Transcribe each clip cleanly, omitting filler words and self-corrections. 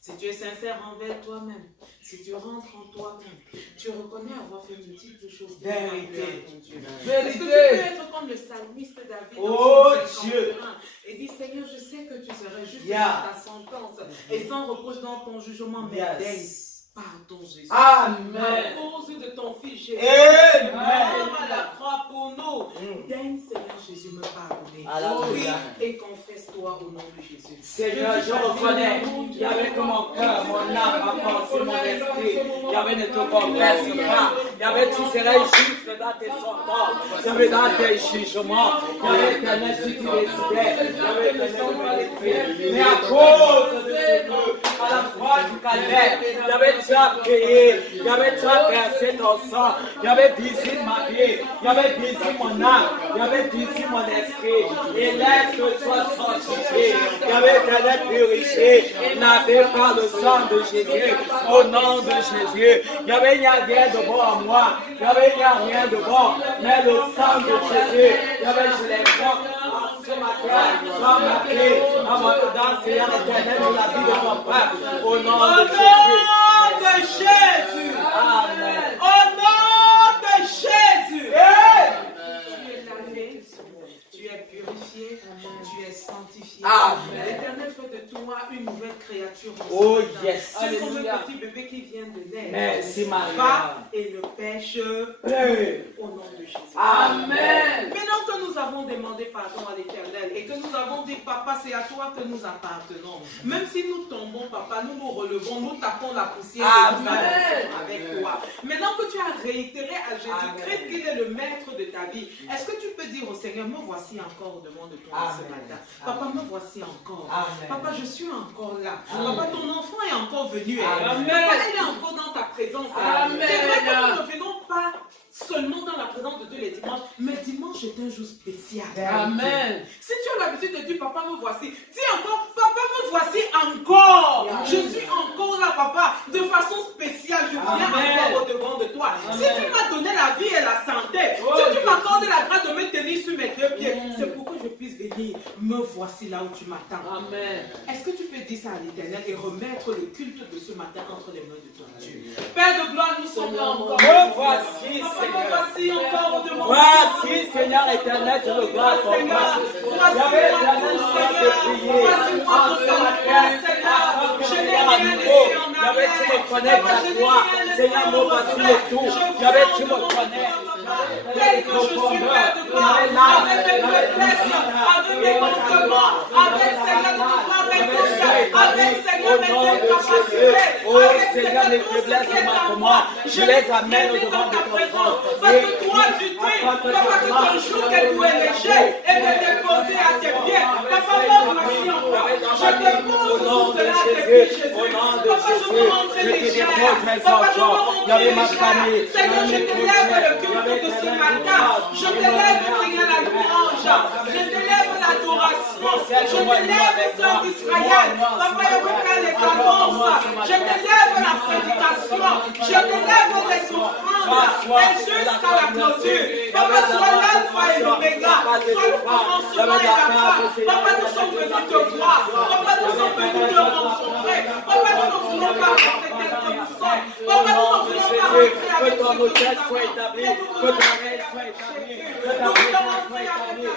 Si tu es sincère envers toi-même, si tu rentres en toi-même, tu reconnais avoir fait multiples choses. Vérité. Est-ce que tu peux être comme le psalmiste David et dire Seigneur, je sais que tu serais juste dans ta sentence et sans reproche dans ton jugement, mais daigne. Pardon Jésus. Amen. À cause de ton fils Jésus. Amen. À la croix pour nous. Daigne Seigneur Jésus me pardonner. Oui, et confesse-toi au nom de Jésus. Seigneur, je reconnais qu'il y avait que mon cœur, mon âme, ma pensée, mon esprit. Il y avait ne te confesse pas. Il y avait tu serais juste dans tes sentences. Il y avait dans tes jugements. Il y avait éternel si tu décidais. Il y avait éternel de mais à cause de ce que, à la croix du calvaire, il y avait tu as payé, il y avait tu as versé ton sang, il y avait visé ma vie, il y avait visé mon âme, il y avait visé mon esprit, et laisse-toi sanctifié, il y avait éternel purifié, lavé par le sang de Jésus, au nom de Jésus, il n'y avait rien de bon en moi, il n'y avait rien de bon, mais le sang de Jésus, il y avait je les porte sur ma terre, dans ma vie, dans Seigneur l'éternel de la vie de ton Père, au nom de Jésus. De Jésus. Amen. Au nom de Jésus. Hey. Tu es lavé, tu es purifié, tu es sanctifié. Amen. L'Éternel fait de toi une nouvelle créature. Oh yes. Tu es comme un petit bébé qui vient de naître. Merci Marie. Va et le pêche au nom de Jésus. Amen. Maintenant que nous avons demandé pardon à l'Éternel et que nous avons dit Papa, c'est à toi que nous appartenons. Même si nous tombons, Papa, nous nous relevons, nous tapons la poussière et nous allons avec toi. Maintenant que tu as réitéré à Jésus-Christ qu'il est le maître de ta vie, est-ce que tu peux dire au Seigneur, me voici encore devant de toi ce matin. Papa, me voici encore. Amen. Papa, je suis encore là. Papa, ton enfant est encore venu. Amen. Papa, elle est encore dans ta présence. Amen. C'est vrai que nous ne venons pas seulement dans la présence de Dieu les dimanches, mais dimanche est un jour spécial. Amen. Si tu as l'habitude de dire Papa me voici, dis encore Papa me voici encore. Amen. Je suis encore là Papa, de façon spéciale, je viens encore au devant de toi. Amen. Si tu m'as donné la vie et la santé, si tu m'accordes la grâce de me tenir sur mes deux pieds, c'est pour que je puisse venir béni, me voici là où tu m'attends. Amen. Est-ce que tu peux dire ça à l'Éternel et remettre le culte de ce matin entre les mains de ton Dieu? Père de gloire, nous sommes là encore. Me voici, Papa, Seigneur. me voici encore devant toi. Voici, Seigneur éternel, je regarde ton Seigneur, grâce. J'avais éternel, Seigneur, de prier. En ce matin, je n'ai à rien nouveau. laissé en J'avais, tu me connais, arrière. ta toi. Seigneur, me voici le tout. J'avais, tu me connais. Tel que je suis Père de gloire, avec mes faiblesses, avec mes manquements, avec Seigneur de gloire, mes doutes, avec Seigneur mes incapacités, Oh avec Seigneur, les tout ce faiblesses qui est de ma en commande, moi, je les amène au devant de ta ton présence. trône. Parce que toi, tu dis, papa, que ton jour est doux et léger, et de déposer à tes pieds. Papa, me voici encore. Je dépose tout cela à tes pieds, Jésus. Papa, je veux rentrer légère. Papa, je veux rentrer légère. Seigneur, je te lève le culte de ce matin. Je te lève, Seigneur, la louange. Je te lève l'adoration. Je te lève, Saint d'Israël. Papa, je veux faire les annonces. Je te lève la prédication. Je te lève les offrandes. Et jusqu'à la clôture. Papa, sois l'alpha et l'oméga. Sois le commencement et la fin. Papa, nous sommes venus te voir. Papa, nous sommes venus te rencontrer. Papa, nous ne voulons pas rentrer tel que nous sommes. Papa, nous ne voulons pas rentrer avec ce que nous avons. Que ton règne soit établi, que ta présence soit établie.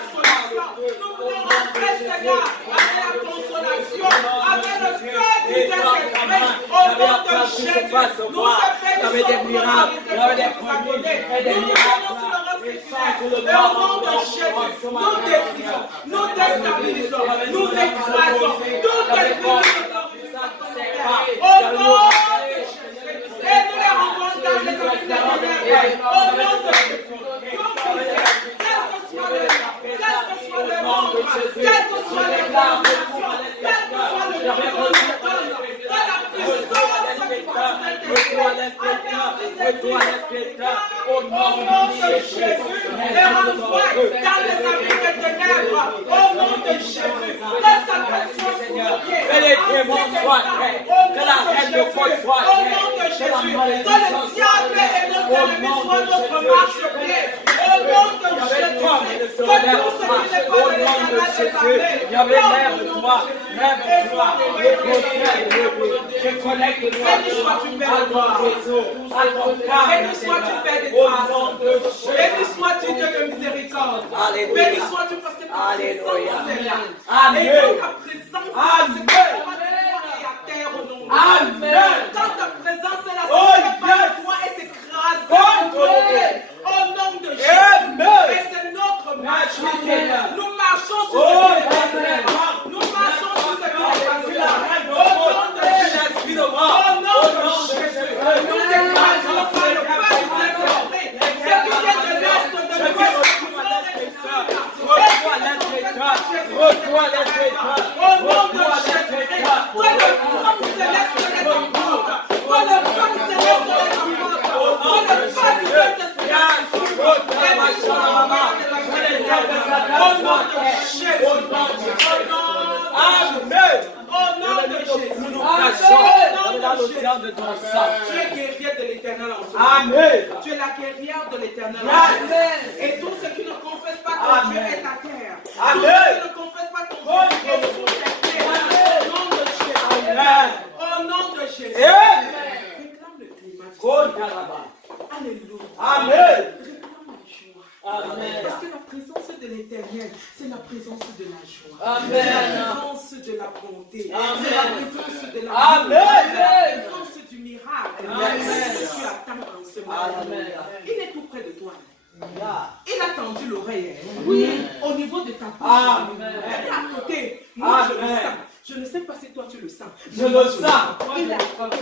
Nous voulons rentrer, Seigneur, avec la consolation, avec le cœur du Saint-Esprit. Au nom de Jésus, nous te J'avais des miracles, j'avais des bénissons promesses, et des nous miracles. venons sur le rang séculaire. Et au nom de Jésus, nous détruisons, nous déstabilisons, nous écrasons tout esprit de au nom de Jésus. Et nous les renvoyons dans les ténèbres. Au nom de Jésus. Quel que soit le nombre, quel que soit les larmes, quel que soit le nombre qu'on nous donne, dans la puissance du au nom de Jésus, et renvoie dans les abris des ténèbres, au nom de Jésus, que Satan soit sous nos pieds, Que les démons soient prêts, que la reine de force soit au nom de Jésus, que le diable et nos ennemis soient notre marche-pied, au nom de Jésus, que tout ce qui n'est pas de l'Éternel il y avait l'air de toi, je connecte béni sois-tu, Père de gloire. Béni sois-tu, Père de grâce. Béni sois-tu, Dieu de miséricorde. Béni sois-tu parce que ta présence est là. Et quand ta présence est là, c'est que toi et à terre au nom de Jésus. Quand ta présence est là, c'est que ta foi est écrasée. Au nom de Jésus. Et c'est notre marche. Nous marchons sur ce qui est passé. Nous marchons sur ce qui est passé. Au nom de Jésus. Au nom de Jésus. Nous écrasons par le feu du Saint-Esprit. Ce qui vient de l'est, de l'ouest, du nord et du sud. Au nom de Jésus. Que le feu céleste les emporte. Que le feu céleste les emporte. Que le feu du Saint-Esprit. Nous nous cachons dans l'océan de ton sang. Tu es guerrière de l'Éternel en ce moment. Amen. Tu es la guerrière de l'Éternel en ce moment. Et tous ceux qui ne confessent pas que Dieu est à terre, tous ceux qui ne confessent pas que Dieu est sous la terre, au nom de Jésus, au nom de Jésus, réclame le climat. Alléluia. Amen. Réclame la joie. Amen. Parce que la présence de l'Éternel, c'est la présence de la joie. Amen. C'est la présence de la bonté. Amen. C'est la présence de la Amen. C'est la présence du miracle. Amen. C'est ce que tu attends en ce moment. Amen. Il est tout près de toi. Il a tendu l'oreille. Oui. Au niveau de ta bouche. Amen. Il est à côté. Moi, je le Amen. sens. Je ne sais pas si toi tu le sens. Je le sens. Il est à côté.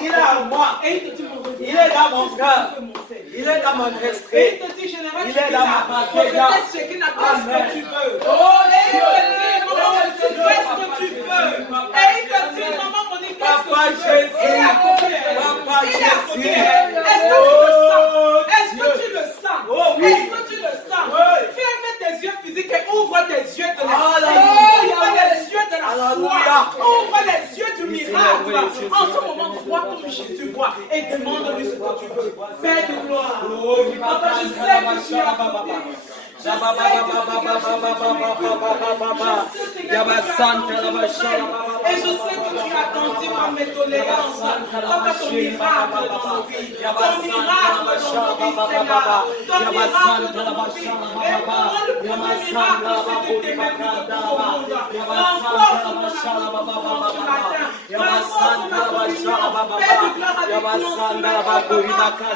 Il est à moi. Et il te dit, mon revenu. Il est dans mon cœur. Il est dans mon Et esprit. il te dit, général, Il est dans ma parole. qu'est-ce que tu veux? Oh, Et il te dit, maman, qu'est-ce que tu veux? Et il te dit, maman, Monique, qu'est-ce Papa que tu veux? Jésus. Il est à côté. Papa Il est à côté. Jésus. Est-ce que tu le sens? Est-ce que tu le sens? Oh, oui. Est-ce que tu le sens? Oui. Ferme tes yeux physiques et ouvre tes yeux de Alléluia. l'esprit. Ouvre les yeux de la Alléluia. foi. Ouvre les yeux du Oui, miracle. Seigneur, oui, En ce moment, crois comme Jésus croit et demande-lui ce que tu veux. Père de gloire. Papa, je sais que tu es à côté. Et je sais que tu es attentif à mes doléances. Papa, ton miracle dans nos vies. Ton miracle dans nos vies, Seigneur. Ton miracle dans nos vies. Et pour moi, le premier miracle, c'est de t'aimer plus de tout au monde. Renforce mon amour ce matin. Renforce ma communion. Fais de gloire avec ton Seigneur, Papa.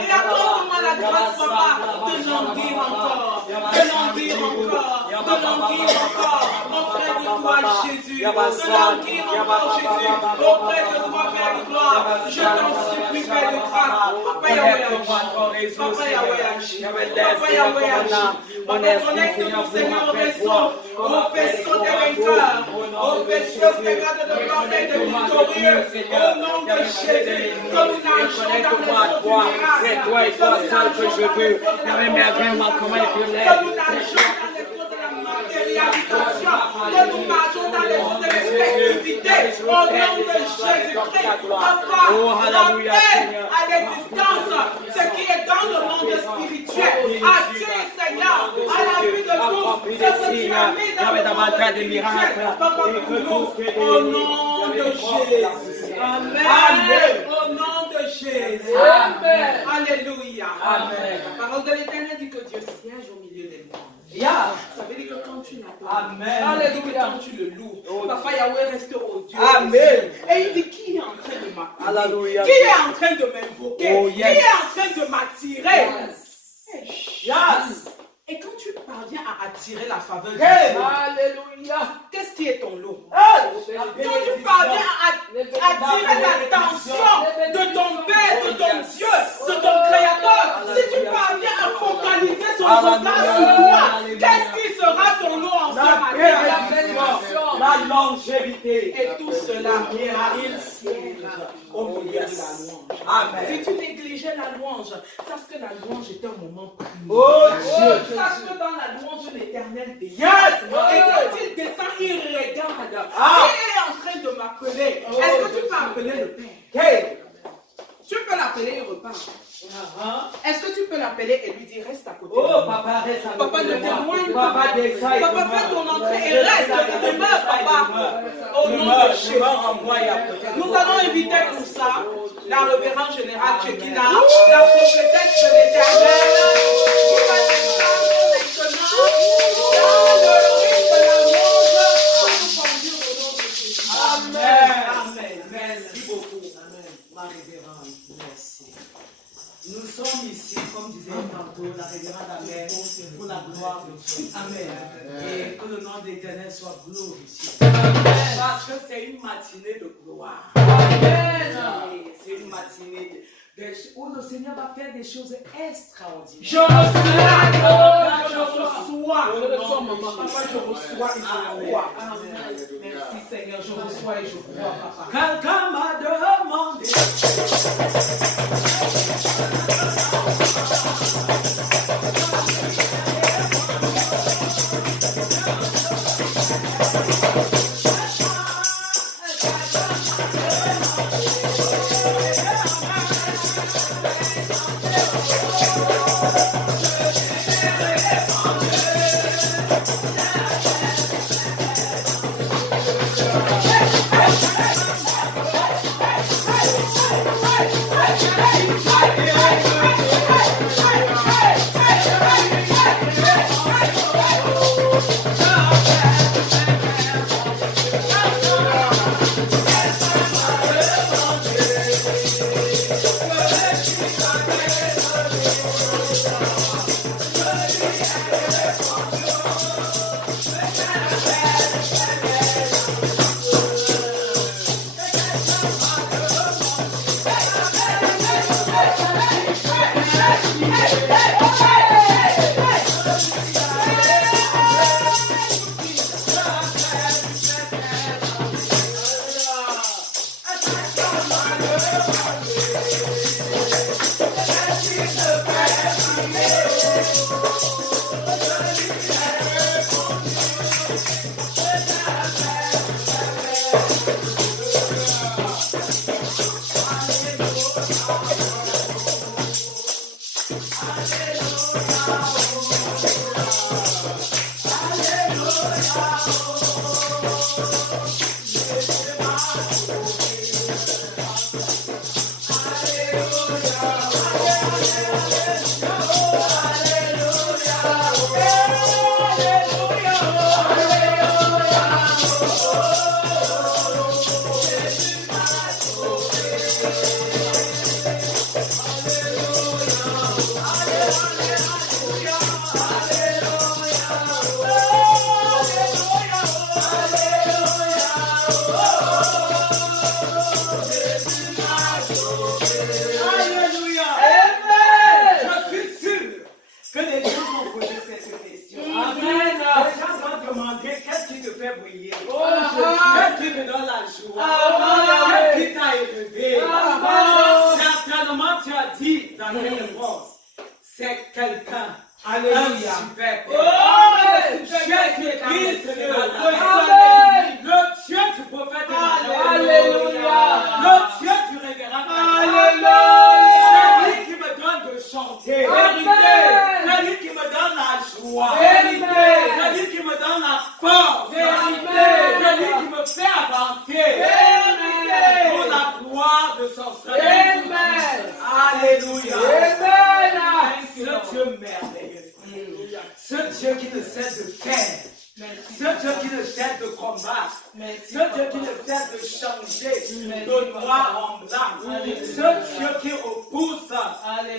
Et accorde-moi la grâce, Papa, de languir encore. De languir encore. De languir encore. Auprès de toi, Jésus. De languir encore, Jésus. Auprès de toi, Père de gloire. Je t'en supplie, Père de grâce. Papa Yahweh agit. Papa Yahweh agit. Papa Yahweh agit. Papa, connecte ton Seigneur au vaisseau. Au vaisseau des vainqueurs. Au vaisseau, Seigneur, de gloire et de victorieux. Au nom de Jésus. Que nous nageons dans les eaux du miracle. C'est toi et toi seul que je veux. Même merveilleusement comment il peut l'être. Que nous nageons dans les eaux de la matérialisation. Que nous marchons dans les eaux de l'effectivité. Au nom de Jésus-Christ. Papa, rappelle à l'existence ce qui est dans le monde spirituel. Attire, Seigneur, à la vue de tous ce que tu as mis dans le monde spirituel. Papa, pour nous, au nom de Jésus. Amen. Au nom de Jésus. Amen. Alléluia. Amen. La parole de l'Éternel dit que Dieu siège au milieu des morts. Ça veut dire que quand tu l'adores, alléluia, quand tu le loues, Papa Yahweh reste au Dieu. Amen. Et il dit qui est en train de m'appeler? Qui est en train de m'invoquer? Qui est en train de m'attirer? Et quand tu parviens à attirer la faveur de Dieu, alléluia, qu'est-ce qui est ton lot? Quand tu parviens à attirer l'attention de ton Père, de ton Dieu, de ton Créateur, si tu parviens à focaliser son regard sur toi, qu'est-ce qui sera ton lot en ce matin? La longévité. Et tout cela, il siège au milieu de la louange. Amen. Si tu négligeais la louange, sache que la louange est un moment primaire. Sache que dans la louange, l'Éternel descend. Et quand il descend, il regarde. Qui est en train de m'appeler? Est-ce que tu peux appeler le Père? Tu peux l'appeler, il repart. Est-ce que tu peux l'appeler et lui dire reste à côté? Papa, reste à côté. Papa, ne t'éloigne pas. Papa, descends. Papa, fais ton entrée et reste. Demeure, papa. Au nom de Jésus. Nous allons inviter pour ça la révérende générale Chekina, la prophétesse de l'Éternel, qui va descendre maintenant dans le rythme de la louange pour nous conduire au nom de Jésus. Amen. Amen. Merci beaucoup. Amen. Ma révérende, merci. Nous sommes ici, comme disait tantôt la révérende Amen, pour la gloire de Dieu. Amen. Et que le nom de l'Éternel soit glorifié. Parce que c'est une matinée de gloire. Amen. C'est une matinée où le Seigneur va faire des choses extraordinaires. Je reçois, je reçois. Papa, je reçois et je crois. Amen. Merci Seigneur, je reçois et je crois, papa. Quelqu'un m'a demandé. C'est quelqu'un. Alléluia. Super. Jésus-Christ. Le Dieu du prophète. Alléluia. Le Dieu du révérend. Alléluia. C'est lui qui me donne de chanter. Vérité. C'est lui qui me donne la joie. Vérité. C'est lui qui me donne la force. Vérité. C'est lui qui me fait avancer. Vérité. Pour la gloire de son Seigneur. Amen. Alléluia. Amen. Ce Dieu merveilleux. Ce Dieu qui ne cesse de faire. Ce Dieu qui ne cesse de combattre. Ce Dieu qui ne cesse de changer de noir en blanc. Ce Dieu qui repousse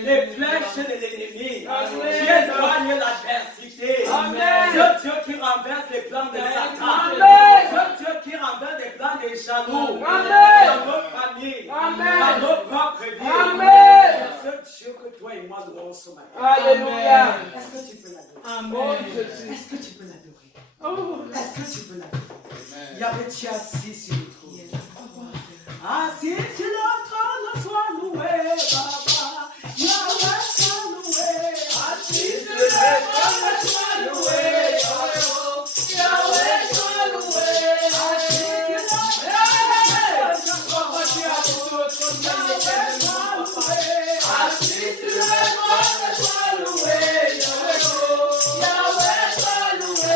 les flèches de l'ennemi. Qui éloigne l'adversité. Ce Dieu qui renverse les plans de Satan. Ce Dieu qui renverse les plans des jaloux. Dans notre famille. Dans notre propre vie. Ce Dieu que toi et moi louons ce matin. Alléluia. Est-ce que tu peux l'adorer? Amen. Est-ce que tu peux l'adorer? Est-ce que tu peux l'adorer? Yahweh, tu es assis sur le trône. Assis sur le trône, sois loué, Baba. Yahweh, sois loué. Assis sur le trône, sois loué, Yahweh, sois loué. Assis sur le trône, sois loué, Yahweh, sois loué.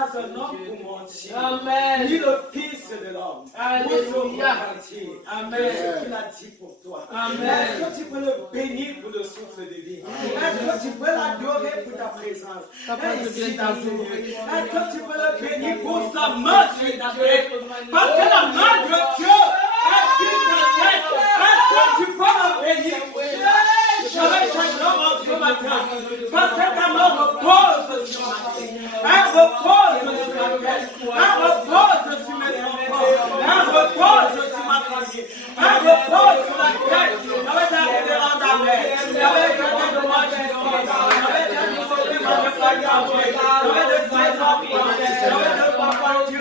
pas un homme pour mentir. Amen. Ni le fils de l'homme. Alléluia. Amen. Ce qu'il a dit pour toi. Amen. Est-ce que tu peux le bénir pour le souffle de vie? Est-ce que tu peux l'adorer pour ta présence? Est-ce que tu peux le bénir pour sa main sur ta tête? Parce que la main de Dieu est sur ta tête. Est-ce que tu peux le bénir? Je vais t'adorer ce matin. Parce que ta main repose sur ma tête. Elle repose sur ma tête. Elle repose sur mes enfants. Elle repose sur ma famille. Elle repose sur la tête. J'avais t'arriver en amen. J'avais t'arriver de moi J'avais t'arriver de ma famille. J'avais de ses enfants. J'avais de papa du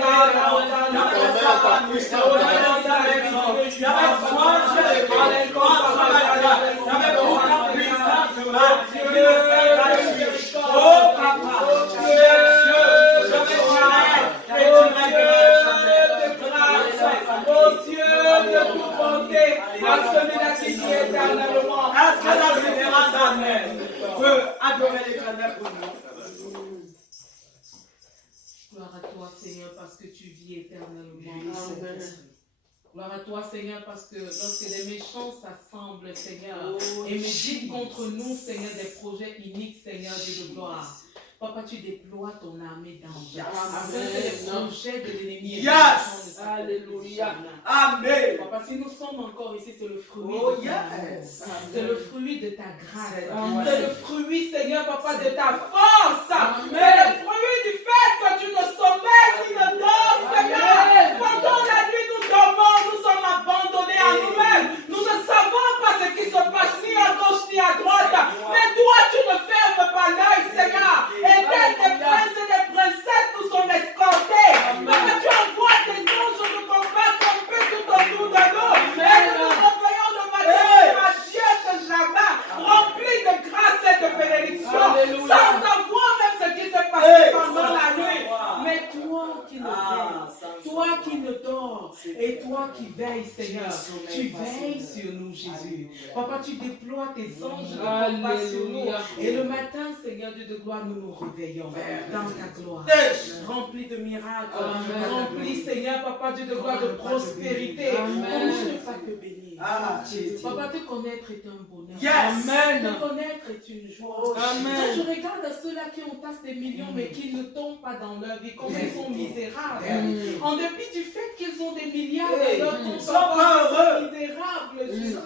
J'avais de sa famille. J'avais de sa maison. J'avais soin sur les J'avais beaucoup de puissance de ma Dieu. Oh papa, tu es Dieu. Je vais t'aimer et tu m'aimeras jamais. Oh Dieu de toute bonté, à celui-là qui est éternellement. Est-ce que la révérende Amen peut adorer l'Éternel pour nous? Gloire à toi, Seigneur, parce que tu vis éternellement. Amen. Gloire à toi, Seigneur, parce que lorsque les méchants s'assemblent, Seigneur, et méditent contre nous, Seigneur, des projets iniques, Seigneur, Dieu de gloire. Papa, tu déploies ton armée d'anges afin que les projets de l'ennemi Alléluia. Amen. Papa, si nous sommes encore ici, c'est le fruit Oh de ta yes. c'est le fruit de ta grâce. Amen. C'est le fruit, Seigneur, Papa, de ta force. C'est le fruit du fait que tu ne sommeilles ni ne dors, Seigneur. Pendant la nuit, nous dormons, nous sommes abandonnés à nous-mêmes. Nous ne savons pas ce qui se passe ni à gauche ni à droite. Mais toi, tu ne fermes pas l'œil, Seigneur. Et tel des princes et des princesses, nous sommes escortés. Papa, tu envoies des anges de combat camper tout autour de nous. Et nous nous réveillons de matin à Dieu de jamais, rempli de grâce et de bénédiction, sans savoir même ce qui s'est passé pendant la nuit. Mais toi qui ne veilles, toi qui ne dors, et toi qui veilles, Seigneur, tu veilles sur nous, Jésus. Papa, tu déploies tes anges de combat sur nous. Et le matin, Seigneur Dieu de gloire, nous nous réveillons dans ta gloire, rempli de miracles, rempli, Seigneur, Papa Dieu de gloire, de prospérité. Comme je ne fais que bénir. Papa, te connaître est un bonheur. Amen. Te connaître est une joie. Amen. Quand je regarde à ceux-là qui entassent des millions mais qui ne tombent pas dans leur vie, comme ils sont misérables. En dépit du fait qu'ils ont des milliards dans leur compte, ils sont misérables, Jésus.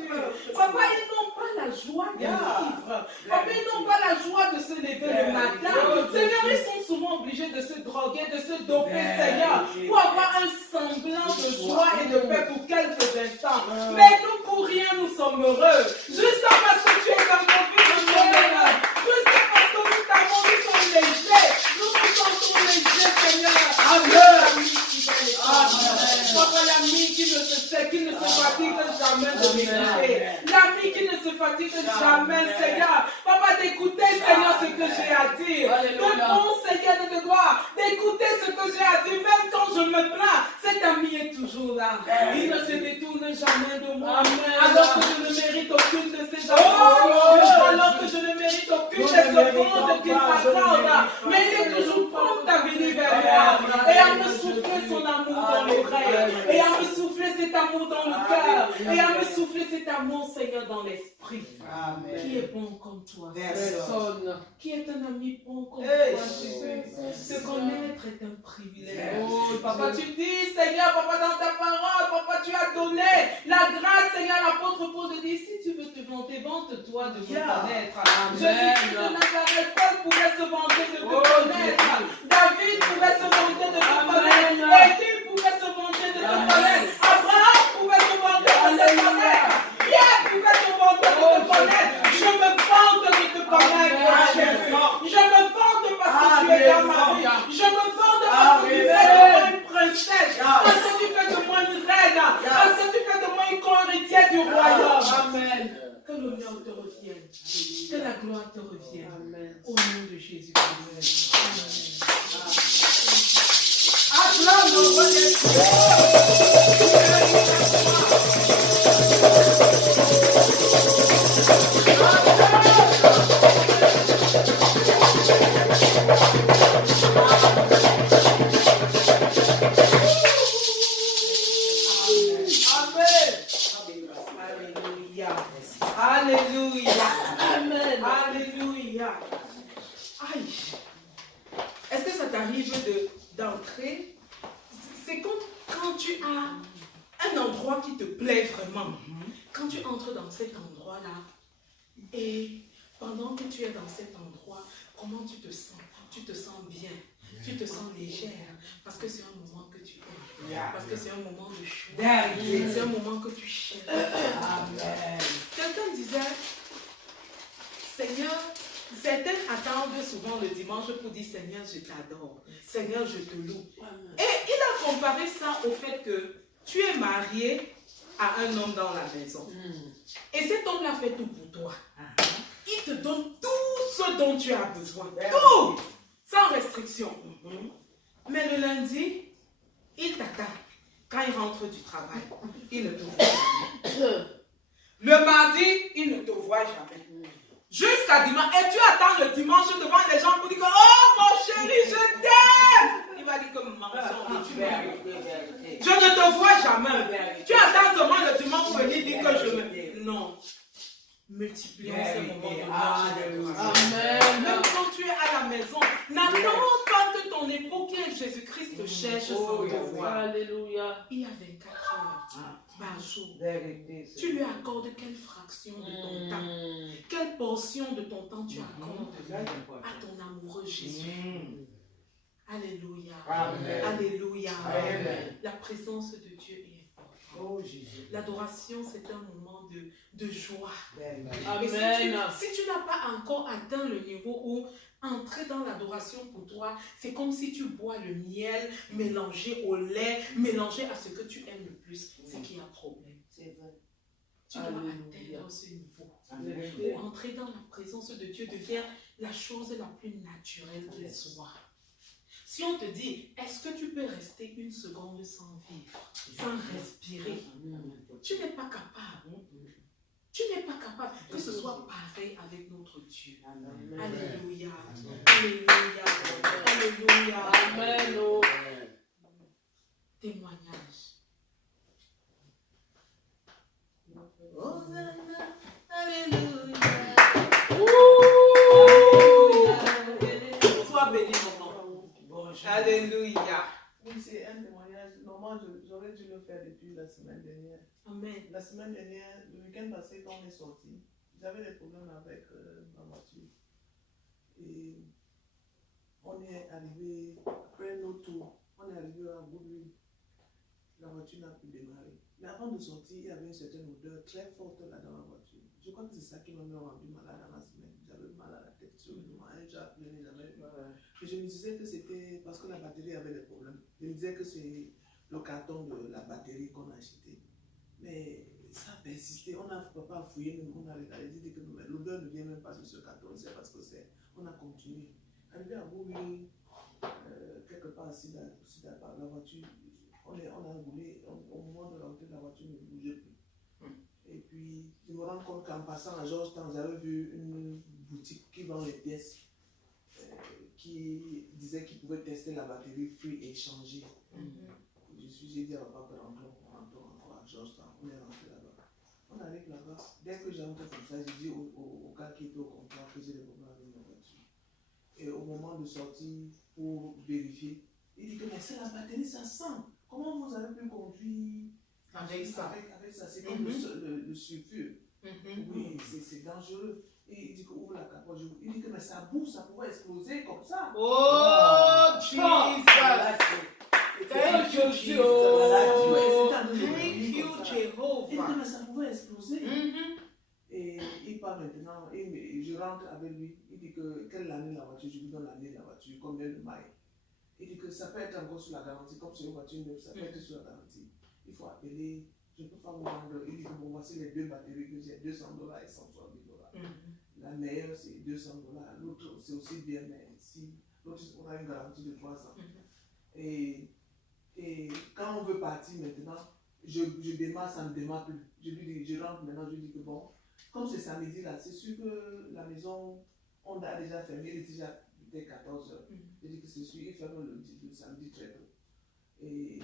Papa, ils n'ont pas la joie de vivre. Papa, ils n'ont pas la joie de se lever le matin. Seigneur, ils sont souvent obligés de se droguer, de se doper, Seigneur, pour avoir un semblant de joie et de paix pour quelques instants. Mais nous, pour rien, nous sommes heureux. Juste parce que tu es dans nos vies, nous sommes heureux. Juste parce que nous t'avons, nous sommes légers. Nous nous sentons légers, Seigneur. Amen. Papa, l'ami qui ne se sait, qui ne se fatigue jamais de m'écouter. L'ami qui ne se fatigue jamais, Seigneur. Papa, d'écouter, Seigneur, ce que j'ai à dire. De bon, Seigneur, de gloire, d'écouter ce que j'ai à dire. Même quand je me plains, cet ami est toujours là. Il ne se détourne jamais de moi. Alors que je ne mérite aucune de ses attentions. Alors que je ne mérite aucune de secondes qu'il m'accorde. Mais il est toujours prompt à venir vers moi. Et à me souffler son amour dans l'oreille. Et à me souffler cet amour dans le cœur. Et à me souffler cet amour, Seigneur, dans l'esprit. Qui est bon comme toi, personne. Qui est un ami bon comme toi, Jésus. Te connaître est un privilège. Papa, tu dis, Seigneur, Papa, dans ta parole, Papa, tu as donné la grâce, Seigneur, l'apôtre Paul de dire, si tu veux te vanter, vante-toi de me connaître. Jésus de Nazareth, Paul pouvait se vanter de te connaître. David pouvait se vanter de te connaître. Élie pouvait se vanter de te connaître. Abraham pouvait se vanter de te connaître. Pierre pouvait se vanter de te connaître. Je me vante de te connaître, Jésus. Je me vante parce que tu es dans ma vie. Je me vante parce que tu fais de moi une princesse. Parce que tu fais de moi une reine. Parce que tu fais de moi une co-héritière du royaume. Amen. Que l'honneur te revienne. Que la gloire te revienne. Amen. Au nom de Jésus. Amen. t'arrive d'entrer, c'est comme quand tu as un endroit qui te plaît vraiment. Quand tu entres dans cet endroit-là, et pendant que tu es dans cet endroit, comment tu te sens? Tu te sens bien, tu te sens légère, parce que c'est un moment que tu aimes, parce que c'est un moment de choix, c'est un moment que tu cherches. Amen. Quelqu'un disait, Seigneur, certains attendent souvent le dimanche pour dire Seigneur, je t'adore, Seigneur, je te loue. Et il a comparé ça au fait que tu es marié à un homme dans la maison. Et cet homme-là fait tout pour toi. Il te donne tout ce dont tu as besoin. Tout! Sans restriction. Mais le lundi, il t'attend. Quand il rentre du travail, il ne te voit jamais. Le mardi, il ne te voit jamais. Jusqu'à dimanche. Et tu attends le dimanche devant les gens pour dire que, oh mon chéri, je t'aime. Il va dire que mensonge, tu m'aimes. Je ne te vois jamais. Tu attends seulement le dimanche pour venir dire que je m'aime. Non. Multiplions ces moments de marche. Amen. Même quand tu es à la maison, n'attends pas que ton époux qui est Jésus-Christ te cherche sans te voir. Alléluia. Il y a 24 heures par jour. Tu lui accordes quelle fraction de ton temps? Quelle portion de ton temps tu accordes à ton amoureux Jésus? Alléluia. Amen. Alléluia. Amen. La présence de Dieu est importante. Oh, l'adoration, c'est un moment de joie. Amen. Et si tu n'as pas encore atteint le niveau où entrer dans l'adoration pour toi, c'est comme si tu bois le miel mélangé au lait, mélangé à ce que tu aimes le plus. C'est qu'il y a problème. C'est vrai. Tu dois atteindre ce niveau. Pour entrer dans la présence de Dieu devient la chose la plus naturelle qu'il soit. Si on te dit, est-ce que tu peux rester une seconde sans vivre, sans respirer, tu n'es pas capable. Tu n'es pas capable que ce soit pareil avec notre Dieu. Amen. Alléluia. Alléluia. Alléluia. Amen. Témoignage. Hosanna. Alléluia. Sois béni, maman. Alléluia. Oui, c'est un témoignage. Normalement, j'aurais dû le faire depuis la semaine dernière. Amen. La semaine dernière, le week-end passé, quand on est sorti, j'avais des problèmes avec ma voiture. Et on est arrivé, après nos tours, on est arrivé à Bourg-Louis. La voiture n'a pu démarrer. Mais avant de sortir, il y avait une certaine odeur très forte là dans la voiture. Je crois que c'est ça qui m'a rendu malade dans la semaine. J'avais mal à la tête sur le moment. Et je me disais que c'était parce que la batterie avait des problèmes. Je me disais que c'est le carton de la batterie qu'on a acheté. Mais ça a persisté. On n'a pas fouillé, on a regardé, dit que l'odeur ne vient même pas sur ce carton. C'est parce que c'est. On a continué. Arrivé à Bourg-Louis, quelque part ici, la voiture, on a roulé. Au moment de rentrer, la voiture ne bougeait plus. Et puis, je me rends compte qu'en passant à Georgetown, j'avais vu une boutique qui vend les pièces, qui disait qu'il pouvait tester la batterie free et changer. J'ai dit à papa que rentrons encore à Georgetown. On est rentré là-bas. On arrive là-bas. Dès que j'entre comme ça, j'ai dit au gars qui était au comptoir que j'ai des problèmes avec ma voiture. Et au moment de sortir pour vérifier, il dit que mais c'est la batterie, ça sent. Comment vous avez pu conduire avec ça? C'est comme le sulfure. Oui, c'est dangereux. Et il dit que ouvre la capote. Il dit que mais ça bouge, ça pourrait exploser comme ça. Oh, Jesus! Thank you, Jehovah. Thank you, Jehovah. Il dit que mais ça pouvait exploser. Et il part maintenant, et je rentre avec lui. Il dit que quelle année la voiture, je lui donne l'année de la voiture, combien de mailles. Il dit que ça peut être encore sur la garantie, comme c'est une voiture neuve, ça peut être sur la garantie. Il faut appeler, je ne peux pas vous vendre. Il dit que bon, voici les deux batteries que j'ai, $200 et $170. La meilleure c'est $200, l'autre c'est aussi bien, mais si l'autre on a une garantie de 3 ans. Et quand on veut partir maintenant, je démarre, ça ne démarre plus. Je lui dis, je rentre maintenant, je lui dis que bon, comme c'est samedi là, c'est sûr que la maison, on a déjà fermé, il est déjà 14 heures. Je dis que c'est sûr, il ferme le samedi très tôt. Et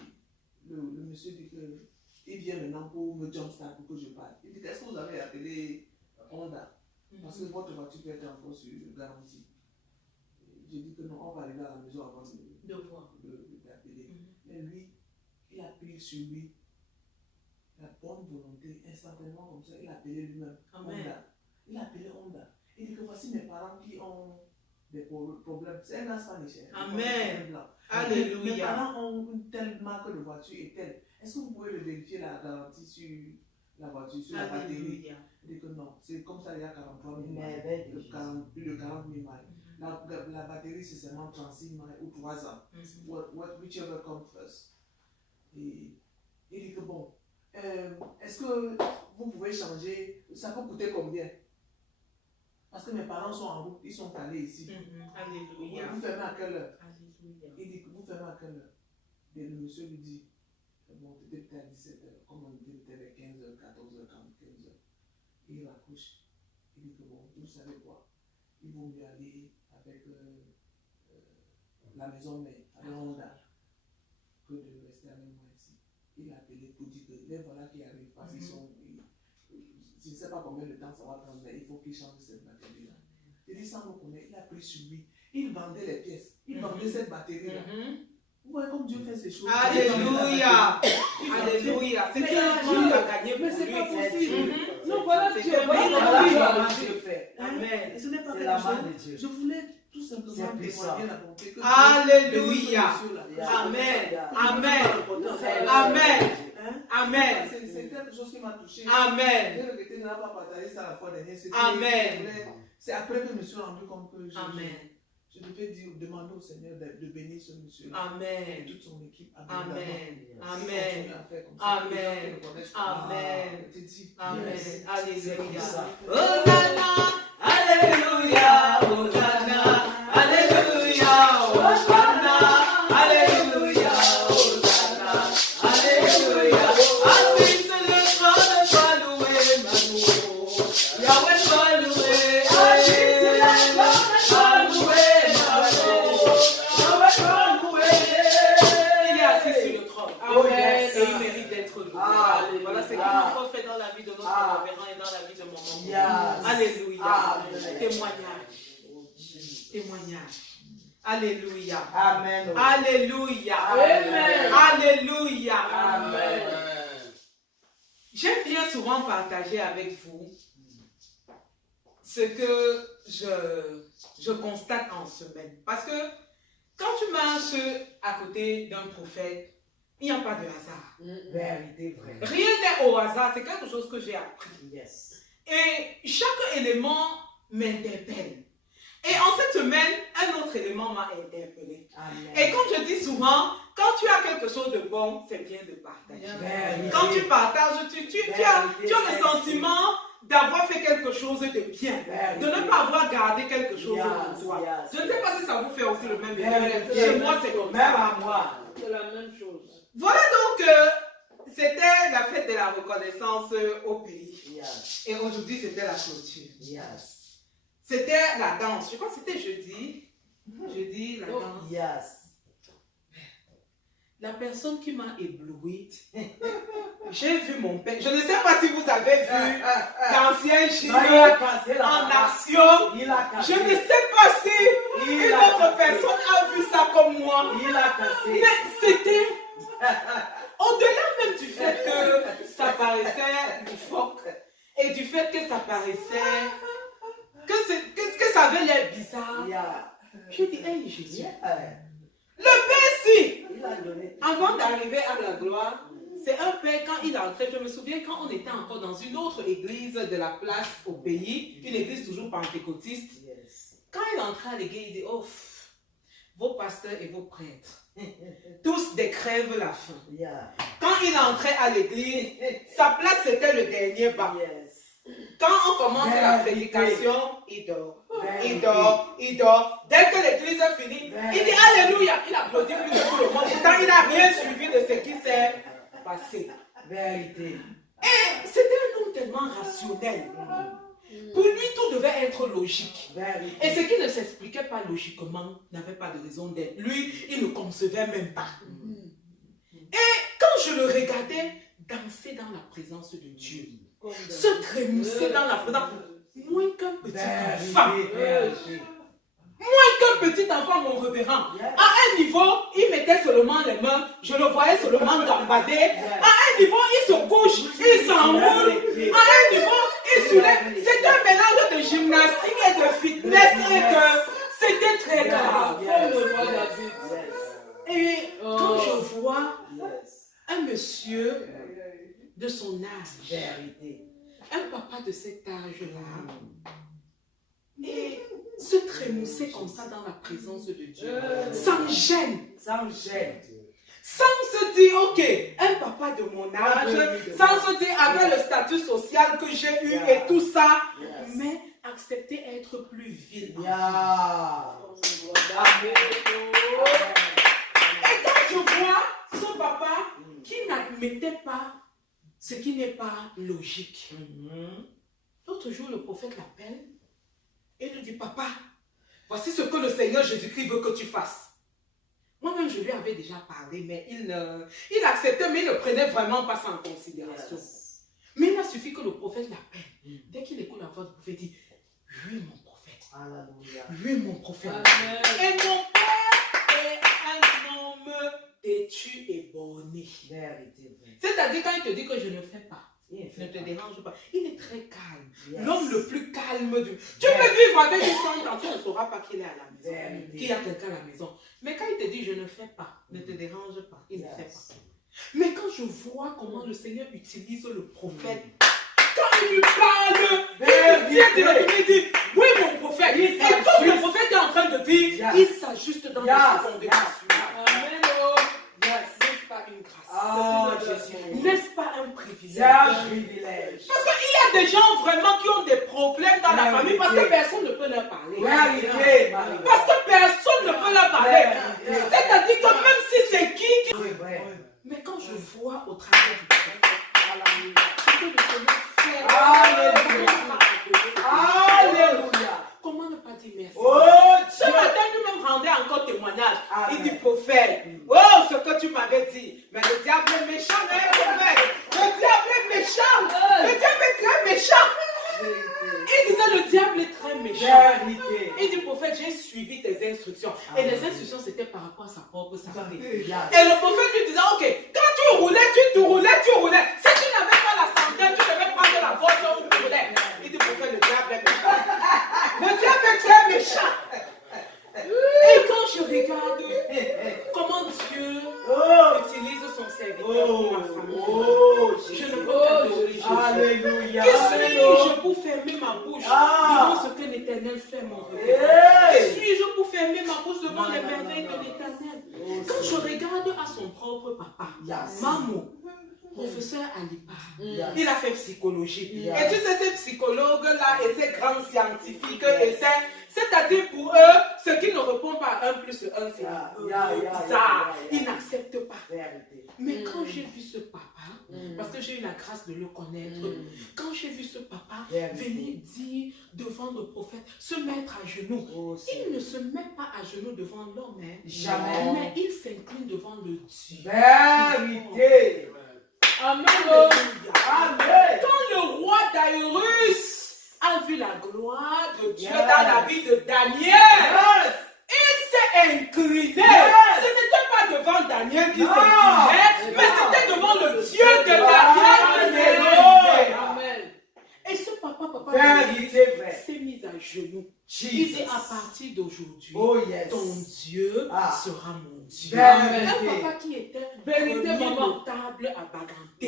le monsieur dit que il vient maintenant pour me jumpstart pour que je parte. Il dit, est-ce que vous avez appelé Honda? Parce que votre voiture peut être encore sur garantie. j'ai dit que non, on va arriver à la maison avant De voir. d'appeler. Mais lui, il a pris sur lui la bonne volonté, instantanément comme ça, il a appelé lui-même Honda. Il a appelé Honda. Il dit que voici mes parents qui ont des problèmes. C'est un gars spanish. Amen. Alléluia. Mes parents ont une telle marque de voiture et telle. Est-ce que vous pouvez vérifier la garantie sur la voiture, sur la batterie? Il dit que non, c'est comme ça il y a 43 000 miles, plus de 40 000 miles. La batterie c'est seulement 36 miles ou 3 ans. Whichever comes first. Et il dit que bon, est-ce que vous pouvez changer? Ça peut coûter combien? Parce que mes parents sont en route, ils sont allés ici. Alléluia. Vous fermez à quelle heure? Alléluia. Il dit que vous fermez à quelle heure? Et le monsieur lui dit, bon, peut-être à 17h, comme on dit, peut-être à 15h, 14h, 15h. Il raccroche. Il dit que bon, vous savez quoi? Il vaut mieux aller avec la maison mère, avec Honda, que de rester avec moi ici. Il a appelé pour dire que les voilà qui arrivent parce qu'ils sont. Je ne sais pas combien de temps ça va prendre, mais il faut qu'il change cette batterie-là. Il dit sans nous connaître, il a pris sur lui. Il vendait les pièces. Il vendait cette batterie-là. Vous voyez comme Dieu fait ces choses. Alléluia. Alléluia. C'est Dieu qui a gagné pour lui. Mais c'est pas possible. Non, voilà Dieu. Voilà Dieu fait. Amen. Et ce n'est pas C'est la quelque main de chose. Dieu. Je voulais tout simplement témoigner la bonté que Alléluia. Dieu Amen. Amen. Amen. Amen. C'est quelque chose qui m'a touché. Amen. Je regrettais de n'avoir pas partagé ça la fois dernière. Amen. C'est après que je me suis rendu compte que Amen. je devais dire, demander au Seigneur de bénir ce monsieur-là. Amen. Et toute son équipe. Amen. Amen. Amen. Amen. Amen. Alléluia. Hosanna, Alléluia, Hosanna, Alléluia, Hosanna, Alléluia, Hosanna, Alléluia. Assis sur le trône, sois loué, Emmanuel. Yahweh, sois loué. Assis sur le trône, sois loué, Emmanuel. Yahweh, sois loué. Il est assis sur le trône. Amen. Et il mérite d'être loué. Voilà ce qu'il a encore fait dans la vie de notre révérend et dans la vie de mon maman. Alléluia. Témoignage. Témoignage. Alléluia. Amen. Alléluia. Amen. Alléluia. Amen. J'aime bien souvent partager avec vous ce que je constate en semaine. Parce que quand tu marches à côté d'un prophète, il n'y a pas de hasard. Vérité vraie. Rien n'est au hasard, c'est quelque chose que j'ai appris. Yes. Et chaque élément m'interpelle. Et en cette semaine, un autre élément m'a interpellé. Amen. Et comme je dis souvent, quand tu as quelque chose de bon, c'est bien de partager. Vérité. Quand tu partages, tu as le sentiment d'avoir fait quelque chose de bien. De ne pas avoir gardé quelque chose pour toi. Yes. Je ne sais pas si ça vous fait aussi le même Vérité. effet. Chez moi, c'est comme Même ça. à moi. C'est la même chose. Voilà donc, c'était la fête de la reconnaissance au pays. Yes. Et aujourd'hui, c'était la clôture. Yes. C'était la danse. Je crois que c'était jeudi. Jeudi, la Oh. danse. Yes. La personne qui m'a ébloui, j'ai vu mon père. Je ne sais pas si vous avez vu l'ancien Gilles en action. Il a cassé. Je ne sais pas si une autre personne a vu ça comme moi. Il a cassé. Mais c'était au-delà même du fait que ça paraissait loufoque et du fait que ça paraissait que ça avait l'air bizarre. Yeah. Je dis, hey Jésus, Yeah. le Père si, Il a donné. avant d'arriver à la gloire, c'est un Père quand il entrait, je me souviens quand on était encore dans une autre église de la place au pays, une église toujours pentecôtiste, Yes. quand il entrait à l'église, il dit, oh, vos pasteurs et vos prêtres, tous décrèvent la faim. Yeah. Quand il entrait à l'église, sa place c'était le dernier banc. Yes. Quand on commence la prédication, il dort. Il dort, il dort. Dès que l'église est finie, il dit Alléluia. Il applaudit plus que tout le monde. Pourtant, il n'a rien suivi de ce qui s'est passé. Vérité. Et c'était un homme tellement rationnel. Pour lui, tout devait être logique. Vérité. Et ce qui ne s'expliquait pas logiquement n'avait pas de raison d'être. Lui, il ne concevait même pas. Et quand je le regardais danser dans la présence de Dieu, se trémousser dans la présence, moins qu'un petit enfant. Vérité. Vérité. Moins qu'un petit enfant, mon révérend. À un niveau, il mettait seulement les mains, je le voyais seulement gambader. À un niveau, il se couche, il s'enroule. À un niveau, il soulève. C'est un mélange de gymnastique et de fitness et c'était très grave. Et quand je vois un monsieur de son âge, un papa de cet âge-là, et se trémousser comme ça dans la présence de Dieu, sans gêne, sans se dire, ok, un papa de mon âge, sans se dire avec le statut social que j'ai eu et tout ça, mais accepter être plus vil. Et quand je vois son papa qui n'admettait pas ce qui n'est pas logique, l'autre jour le prophète l'appelle et lui dit, papa, voici ce que le Seigneur Jésus-Christ veut que tu fasses. Moi-même, je lui avais déjà parlé, mais il acceptait, mais il ne prenait vraiment pas ça en considération. Mais il a suffi que le prophète l'appelle. Dès qu'il écoute la voix du prophète, il dit, lui, mon prophète. Lui, mon prophète. Et mon père est un homme têtu et borné. C'est-à-dire, quand il te dit que je ne fais pas, ne te dérange pas. Il est très calme. L'homme le plus calme du monde. Tu peux vivre avec lui sans temps, tu ne sauras pas qu'il est à la maison, qu'il y a quelqu'un à la maison. Mais quand il te dit je ne fais pas, ne te dérange pas, il ne fait pas. Mais quand je vois comment le Seigneur utilise le prophète, quand il lui parle, il dit oui mon prophète. Et tout le prophète est en train de dire, il s'ajuste dans les secondes qui suivent. Amen. N'est-ce pas une grâce? N'est-ce pas un privilège? Parce qu'il y a des gens vraiment qui ont des problèmes dans la famille parce que personne ne peut leur parler. Parce que personne ne peut leur parler. C'est-à-dire que même si c'est qui... Mais quand je vois au travers du prophète, ce que le Seigneur fait... Alléluia! Comment ne pas dire merci? Ce matin, lui-même rendait encore témoignage. Il dit, prophète, ce que tu m'avais dit. Mais le diable est méchant, prophète. Le diable est méchant. Le diable est très méchant. Il disait, le diable est très méchant. Il dit, prophète, j'ai suivi tes instructions. Et les instructions, c'était par rapport à sa propre santé. Et le prophète lui disait, ok, quand tu roulais. Si tu n'avais pas la santé, tu devais prendre la voiture où tu roulais. Il dit, prophète, le diable est méchant. Le diable est très méchant. Et quand je regarde comment Dieu utilise son serviteur pour ma famille, je ne peux qu'adorer Jésus. Alléluia. Qui suis-je pour fermer ma bouche devant ce que l'Éternel fait, mon révérend? Qui suis-je pour fermer ma bouche devant les merveilles de l'Éternel? Quand je regarde à son propre papa, Maman, professeur Alipa, il a fait psychologie. Et tu sais, ces psychologues-là et ces grands scientifiques, c'est-à-dire pour eux, ce qui ne répond pas à 1 plus 1, c'est bizarre. Ils n'acceptent pas. Mais quand j'ai vu ce papa, parce que j'ai eu la grâce de le connaître, quand j'ai vu ce papa venir dire devant le prophète, se mettre à genoux, il ne se met pas à genoux devant l'homme, jamais, mais il s'incline devant le Dieu. Vérité. Amen. Amen. Quand le roi Daïrus a vu la gloire de Dieu dans la vie de Daniel, il s'est incliné. Ce n'était pas devant Daniel qui s'inclinait, mais c'était devant le Dieu de Daniel. Amen. Et ce papa s'est mis à genoux. Il dit à partir d'aujourd'hui, ton Dieu sera mon Dieu. Un papa qui était notable à Baganté.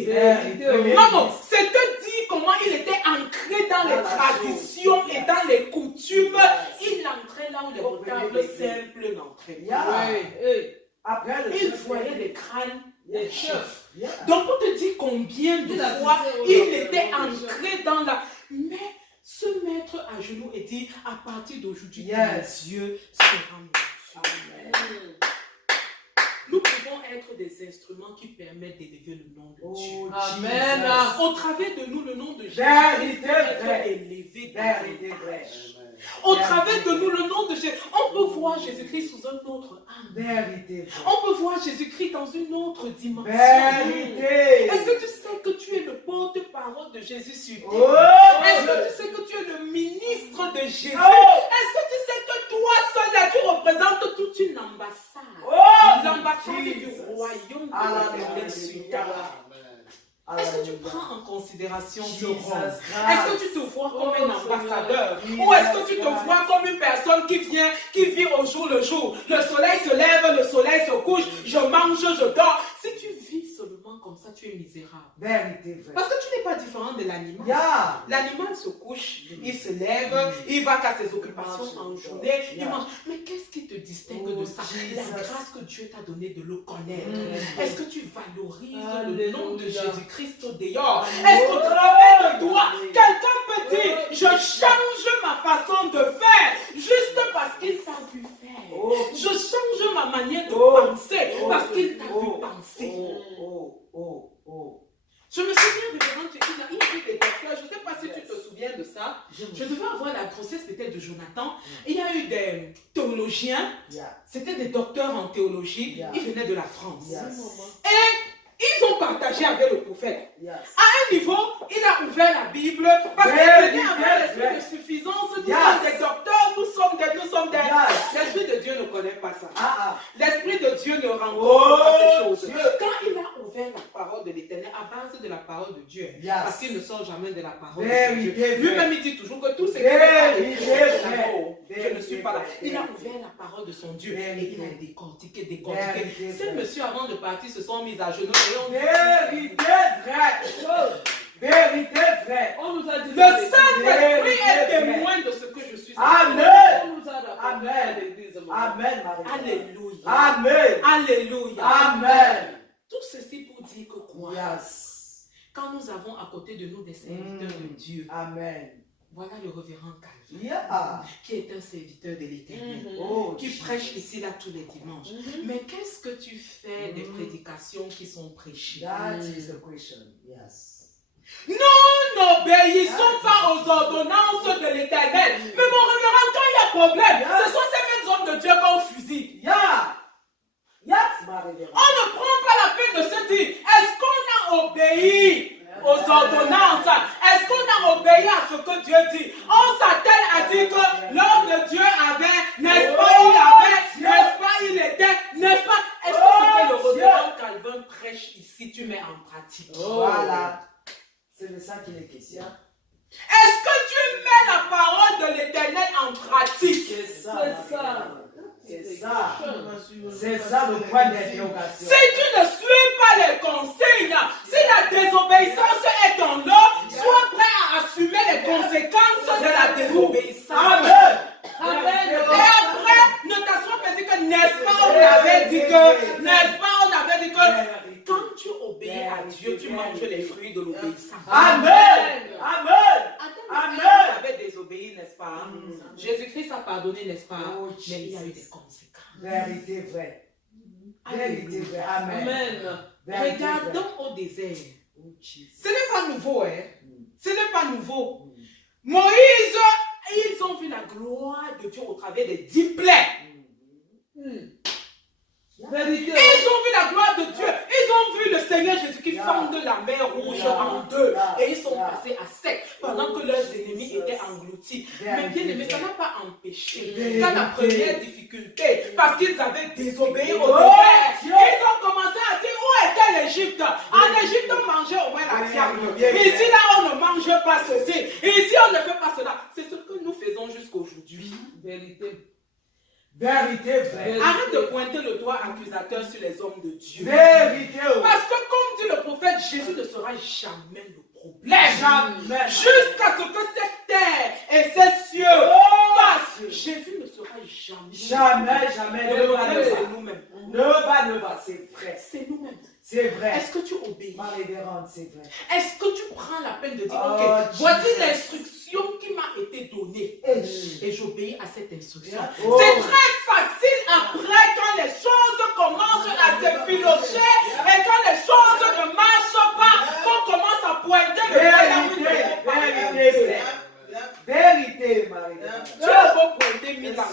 Maman, c'est te dire comment il était ancré dans les traditions et dans les coutumes. Il entrait là où les notables simples n'entraient pas. Il voyait les crânes des chefs. Donc pour te dire combien de fois il était ancré dans la... Mais se mettre à genoux et dire à partir d'aujourd'hui, Dieu sera mon Dieu. Nous pouvons être des instruments qui permettent d'élever le nom de Dieu. Amen. Au travers de nous, le nom de Jésus peut être élevé dans les brèches. Au travers de nous, le nom de Jésus, on peut voir Jésus-Christ sous un autre angle. On peut voir Jésus-Christ dans une autre dimension. Est-ce que tu sais que tu es le porte-parole de Jésus sur terre? Est-ce que tu sais que tu es le ministre de Jésus? Est-ce que tu sais que toi seul attendent du royaume de l'Éternel sur terre. Est-ce que tu prends en considération ce rôle? Est-ce que tu te vois comme un ambassadeur? Ou est-ce que tu te vois comme une personne qui vit au jour le jour? Le soleil se lève, le soleil se couche, je mange, je dors. Si tu vis seulement comme ça, tu es misérable. Parce que tu n'es pas différent de l'animal. L'animal se couche, il se lève, il va à ses occupations en journée, il mange. Mais qu'est-ce qui te distingue de ça? La grâce que Dieu t'a donnée de le connaître. Est-ce que tu valorises le nom de Jésus-Christ au dehors? Est-ce qu'au travers de toi, quelqu'un peut dire, je change ma façon de faire juste parce qu'il t'a vu faire. Je change ma manière de penser parce qu'il t'a vu penser. Je me souviens, révérend, il y avait des docteurs, je ne sais pas si tu te souviens de ça. Je devais avoir la grossesse peut-être de Jonathan. Il y a eu des théologiens, c'était des docteurs en théologie, ils venaient de la France. Et ils ont partagé avec le prophète. À un niveau, il a ouvert la Bible parce qu'il venait avec l'esprit de suffisance. Nous sommes des docteurs, nous sommes des... L'esprit de Dieu ne connaît pas ça. L'esprit de Dieu ne rencontre pas ces choses. Quand il a ouvert la parole de l'Éternel à base de la parole de Dieu, parce qu'il ne sort jamais de la parole de Dieu. Lui-même, il dit toujours que tout ce qui est je ne suis pas là. Il a ouvert la parole de son Dieu et il a décortiqué. Ces messieurs, avant de partir, se sont mis à genoux et ont dit vérité vraie. Vérité vraie. On nous a dit le Saint-Esprit est témoin de ce que je suis. Amen. On nous a Amen. Amen. Alléluia. Amen. Alléluia. Amen. Tout ceci pour dire que quoi? Quand nous avons à côté de nous des serviteurs de Dieu. Amen. Voilà le révérend Calvin, qui est un serviteur de l'Éternel, qui prêche ici là tous les dimanches. Mais qu'est-ce que tu fais des prédications qui sont prêchées? That is the question. Yes. Nous n'obéissons pas aux ordonnances de l'Éternel. Mais mon révérend, quand il y a problème, ce sont ces mêmes hommes de Dieu qu'on fusille. On ne prend pas la peine de se dire, est-ce qu'on a obéi aux ordonnances? Est-ce qu'on a obéi à ce que Dieu dit? On s'attelle à dire que l'homme de Dieu avait, n'est-ce pas, il avait, n'est-ce pas, il était, n'est-ce pas? Est-ce que ce que le révérend Calvin prêche ici, tu mets en pratique? Voilà. C'est de ça qu'il est question. Est-ce que tu mets la parole de l'Éternel en pratique? C'est ça. C'est ça le point d'interrogation. Si tu ne suis pas les consignes, si la désobéissance est en l'homme, sois prêt à assumer les conséquences de la désobéissance. Amen. Et après, ne t'assois pas dire que n'est-ce pas, on avait dit que, n'est-ce pas, on avait dit que, quand tu obéis à Dieu, tu manges les fruits de l'obéissance. Amen. Amen. Amen. Tu avais désobéi, n'est-ce pas? Jésus-Christ a pardonné, n'est-ce pas? Mais il y a eu des conséquences. Vérité vraie. Vérité vraie. Amen. Regardons au désert. Ce n'est pas nouveau, hein? Ce n'est pas nouveau. Moïse, ils ont vu la gloire de Dieu au travers des 10 plaies. Vérité. Ils ont vu la gloire de Dieu. Ils ont vu le Seigneur Jésus qui fende la mer rouge en deux. Et ils sont passés à sec pendant que leurs ennemis étaient engloutis. Mais bien aimé, ça n'a pas empêché. Quand la première difficulté, parce qu'ils avaient désobéi au désert, ils ont commencé à dire où était l'Égypte. En Égypte, on mangeait au moins la viande. Ici, là, on ne mange pas ceci. Ici, on ne fait pas cela. C'est ce que nous faisons jusqu'aujourd'hui. Vérité. Vérité vraie. Arrête de pointer le doigt accusateur sur les hommes de Dieu. Vérité. Parce que comme dit le prophète, Jésus ne sera jamais le problème. Jamais. Jusqu'à ce que cette terre et ces cieux passent, Jésus ne sera jamais. Jamais. Le problème, c'est nous-mêmes. Ne va, c'est vrai. C'est nous-mêmes. C'est vrai. Est-ce que tu obéis? Ma révérende, c'est vrai. Est-ce que tu prends la peine de dire, ok, voici l'instruction qui m'a été donnée et j'obéis à cette instruction. C'est très facile après quand les choses commencent à s'effilocher et quand les choses ne marchent pas, qu'on commence à pointer le Vérité, Marie. Tu as beau pointer 1000 ans,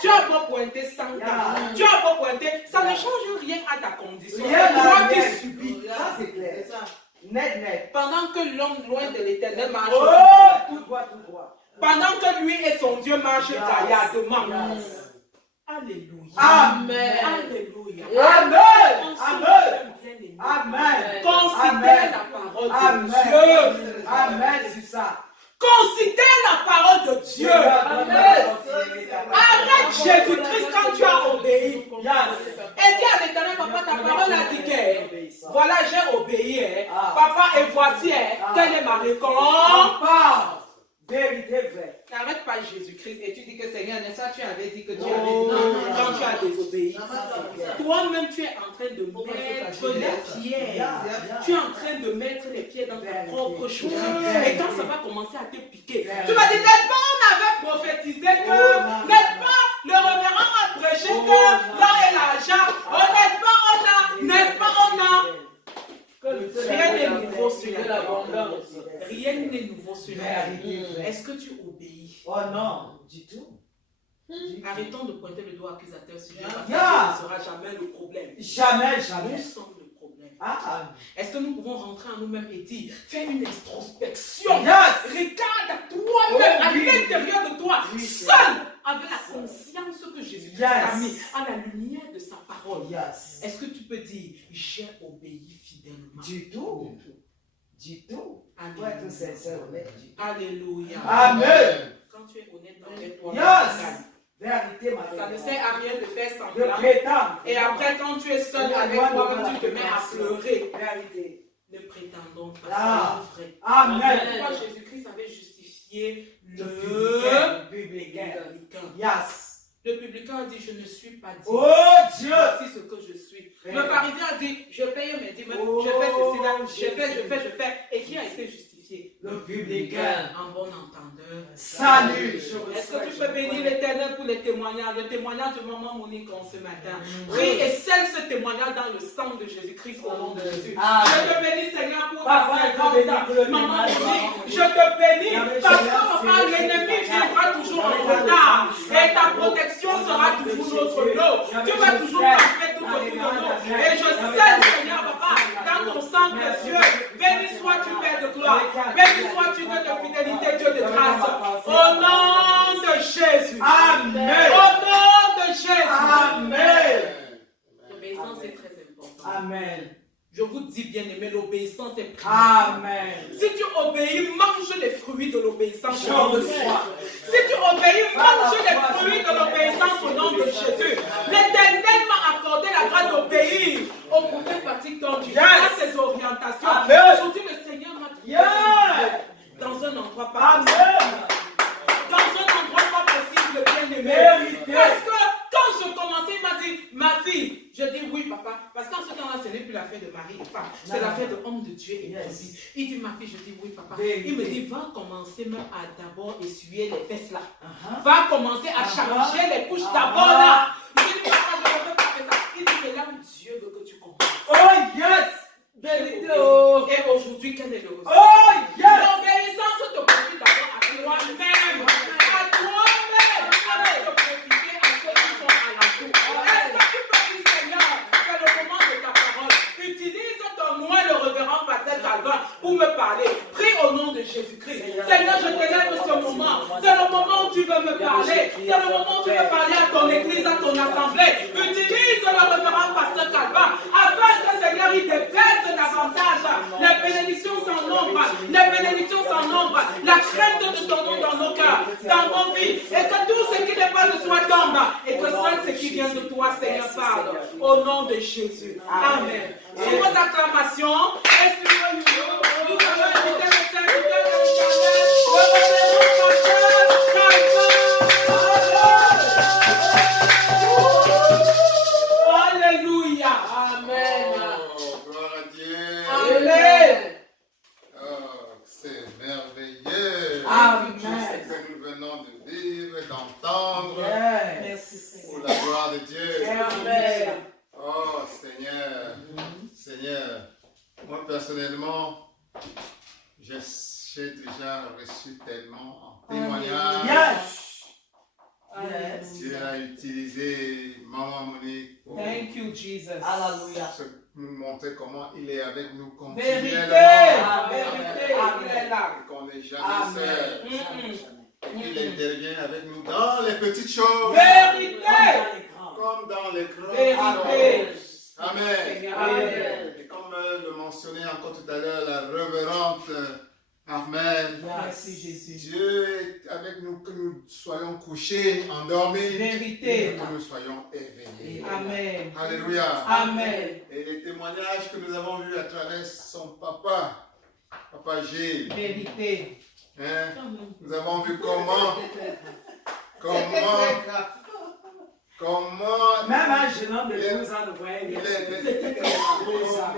tu as beau pointer 100 ans, tu as beau pointer, ça ne change rien à ta condition. C'est toi qui subis. Ça, c'est clair. Net. Pendant que l'homme loin de l'Éternel marche, tout droit. pendant que lui et son Dieu marchent gaillardement. Alléluia. Amen. Alléluia. Amen. parole Amen. de Dieu. Amen, c'est ça. Considère la parole de Dieu. Arrête Jésus-Christ quand tu as obéi. Et dis à l'Éternel, papa, ta parole a dit que voilà, j'ai obéi. Papa, et voici quelle est ma récompense. Vérité vraie. N'arrête pas Jésus-Christ et tu dis que Seigneur, n'est-ce pas, tu avais dit que tu avais dit quand tu as désobéi. Toi-même, tu es en train de mettre les pierres. Tu es en train de mettre les pieds dans ta propre chaussure. Et quand ça va commencer à te piquer, tu vas dire, n'est-ce pas, on avait prophétisé que, n'est-ce pas, le révérend a prêché que là est l'argent. N'est-ce pas, on a. Rien n'est nouveau sur la terre. Rien n'est nouveau sur la terre. Est-ce que tu obéis? Oh non, du tout. Arrêtons de pointer le doigt accusateur sur Dieu parce que Dieu ne sera jamais le problème. Jamais, Nous jamais. sommes le problème. Est-ce que nous pouvons rentrer en nous-mêmes et dire, fais une introspection. Regarde à toi-même, à l'intérieur de toi, seul, avec la conscience que Jésus-Christ a mis à la lumière de sa parole. Est-ce que tu peux dire, j'ai obéi fidèlement? Du tout. Du tout. Pour être sincère, honnête. Alléluia. Amen. Quand tu es honnête avec toi, Vérité, ma ça ne sert à rien de faire de semblant. prétendre. Et après, quand tu es seul avec toi-même, tu te mets à pleurer. Vérité. Ne prétendons pas, c'est vrai. Amen. Pourquoi Jésus-Christ avait justifié le publicain. Yes. Le publicain a dit, je ne suis pas digne. Oh Dieu. Voici ce que je suis. Le pharisien a dit, je paye mes dîmes, je fais ceci, là, je fais. Et qui a été justifié? Le publicain. En bon entendeur. Salut. Est-ce que tu peux bénir l'Éternel pour les témoignages? Le témoignage de maman Monique en ce matin. Prie et scelle ce témoignage dans le sang de Jésus-Christ au nom de Jésus. Je te bénis, Seigneur, pour ta servante, maman Monique. Je te bénis parce que papa, l'ennemi viendra toujours en retard. Et ta protection sera toujours notre lot. Tu vas toujours parler tout autour de nous. Et je scelle, Seigneur, papa, dans ton sang précieux. Béni sois-tu, Père de gloire. Béni sois-tu, Dieu de fidélité, Dieu de grâce. Au nom de Jésus. Amen. Au nom de Jésus. Amen. L'obéissance est très importante. Amen. Je vous dis bien aimé, l'obéissance est primordiale. Amen. Si tu obéis, mange les fruits de l'obéissance au nom de Jésus. Reçois. Si tu obéis, mange les fruits de l'obéissance au nom de Jésus. L'Éternel m'a accordé la grâce d'obéir au prophète Patrick Tordu, à ses orientations. Aujourd'hui, le Seigneur m'a trouvé dans un endroit pas possible. Dans un endroit pas possible, bien aimé. Parce que quand je commençais, il m'a dit, ma fille, je dis oui, papa. Parce qu'en ce temps-là, ce n'est plus l'affaire de mari et femme. C'est l'affaire de homme de Dieu et de vie. Il dit, ma fille, je dis oui, papa. Il me dit, va commencer même à d'abord essuyer les fesses là. Va commencer à changer les couches d'abord là. Je dis, papa, je ne veux pas faire ça. Il dit, c'est là où Dieu veut que tu commences. Oh yes. Et aujourd'hui, quel est le résultat? Oh yes. L'obéissance te profite d'abord à toi-même. À toi-même. Avant de profiter à ceux qui sont à la cour. Est-ce que tu peux dire, Seigneur, c'est le moment de ta parole. Utilise ton nom, le révérend pasteur Calvin, pour me parler. Prie au nom de Jésus-Christ. Seigneur, je te lève ce moment. C'est le moment où tu veux me parler. C'est le moment où tu veux parler à ton église, à ton assemblée. Utilise le révérend pasteur Calvin afin que, Seigneur, il déverse davantage les bénédictions sans nombre, les bénédictions sans nombre, la crainte de ton nom dans nos cœurs, dans nos vies, et que tout ce qui n'est pas de toi tombe, et que seul ce qui vient de toi, Seigneur, parle, au nom de Jésus. Amen. Sur vos acclamations, et sur vos numéros, nous allons inviter le serviteur de l'Éternel, le révérend pasteur Calvin. Alléluia. Amen. Gloire à Dieu. Amen. Oh, c'est merveilleux. Amen. Ce que nous venons de vivre, d'entendre. Merci Seigneur. Pour la gloire de Dieu. Amen. Oh Seigneur. Seigneur, moi personnellement, j'ai déjà reçu tellement en témoignage. Dieu a utilisé Maman Monique pour Thank you, Jesus. nous montrer comment il est avec nous Vérité, continuellement. vérité, il est là. Et qu'on n'est jamais seul. Mm-mm. Il intervient avec nous dans les petites choses. Vérité. Comme dans les grandes Vérité. choses. Amen. Amen. Et comme le mentionnait encore tout à l'heure, la révérende. Amen. Merci Jésus. Dieu est avec nous, que nous soyons couchés, endormis, Vérité. que nous soyons éveillés. Amen. Alléluia. Amen. Et les témoignages que nous avons vus à travers son papa Gilles, Vérité. hein, nous avons vu comment Même un jeune homme de 12 ans ne voyait rien.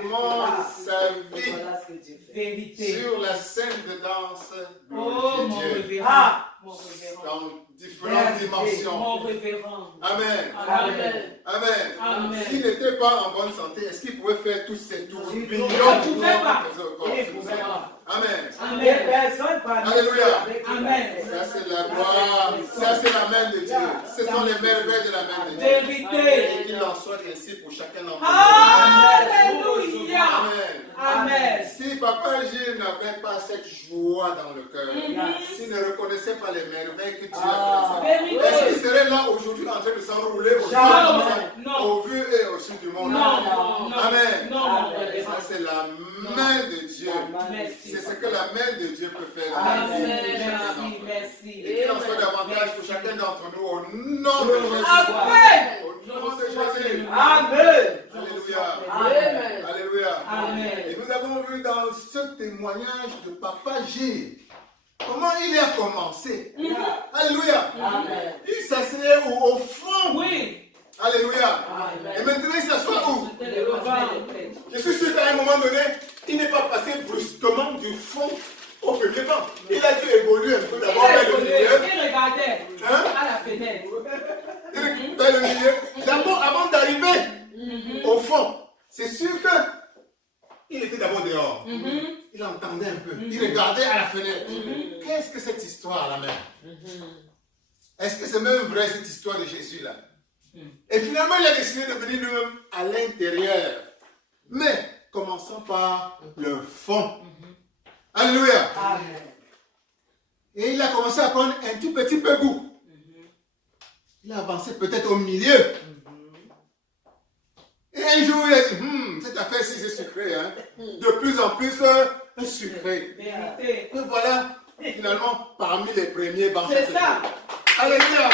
comment sa vie Voilà ce que Dieu fait. Vérité. sur la scène de danse Oh, glorifie mon Dieu révérend. Ah, Mon révérend. dans différentes dimensions. Mon révérend. Amen. Amen. Amen. Amen. S'il n'était pas en bonne santé, est-ce qu'il pouvait faire tous ces tours Il millions ne de pouvait tours pas. qu'il faisait au corps? Il ne pouvait pas. Amen. Les Amen. personnes parmi Alléluia. ceux avec qui il a Amen. fait. Ça c'est la gloire, ça c'est la main de Dieu. Ce sont les merveilles de la main de Dieu. Vérité. Et qu'il en soit ainsi pour chacun d'entre nous. Alléluia. Amen. Amen. Si Papa Gilles n'avait pas cette joie dans le cœur, s'il ne reconnaissait pas les merveilles que Dieu a fait, Vérité. est-ce qu'il serait là aujourd'hui en train de s'enrouler au Non. au vu et au sud du monde? Non. Amen. Non, mon révérend. Ça c'est la main de Dieu. Merci. C'est ce que la main de Dieu peut faire. Merci. Merci. Et qu'il en soit davantage pour chacun d'entre nous au nom de Jésus. Amen. Au nom de Jésus. Amen. Alléluia. Amen. Alléluia. Amen. Et nous avons vu dans ce témoignage de Papa Gilles comment il a commencé. Alléluia. Amen. Il s'asseyait au fond. Oui. Alléluia. Amen. Et maintenant il s'assoit où? C'était le revers de tête. Je suis sûr qu'à un moment donné, il n'est pas passé brusquement du fond au premier banc. Il a dû évoluer un peu Il d'abord a vers le évolué. milieu. Il regardait Hein? à la fenêtre. Vers le milieu. D'abord, avant d'arriver au fond, c'est sûr que il était d'abord dehors. Il entendait un peu. Il regardait à la fenêtre. Qu'est-ce que cette histoire là même? Est-ce que c'est même vrai cette histoire de Jésus là? Et finalement, il a décidé de venir lui-même à l'intérieur. Mais commençons par le fond. Alléluia. Et il a commencé à prendre un tout petit peu goût. Il a avancé peut-être au milieu. Et un jour, il a dit, cette affaire-ci, c'est sucré. Hein? De plus en plus sucré. Vérité. Et voilà, finalement, parmi les premiers bancs. C'est ça. Alléluia.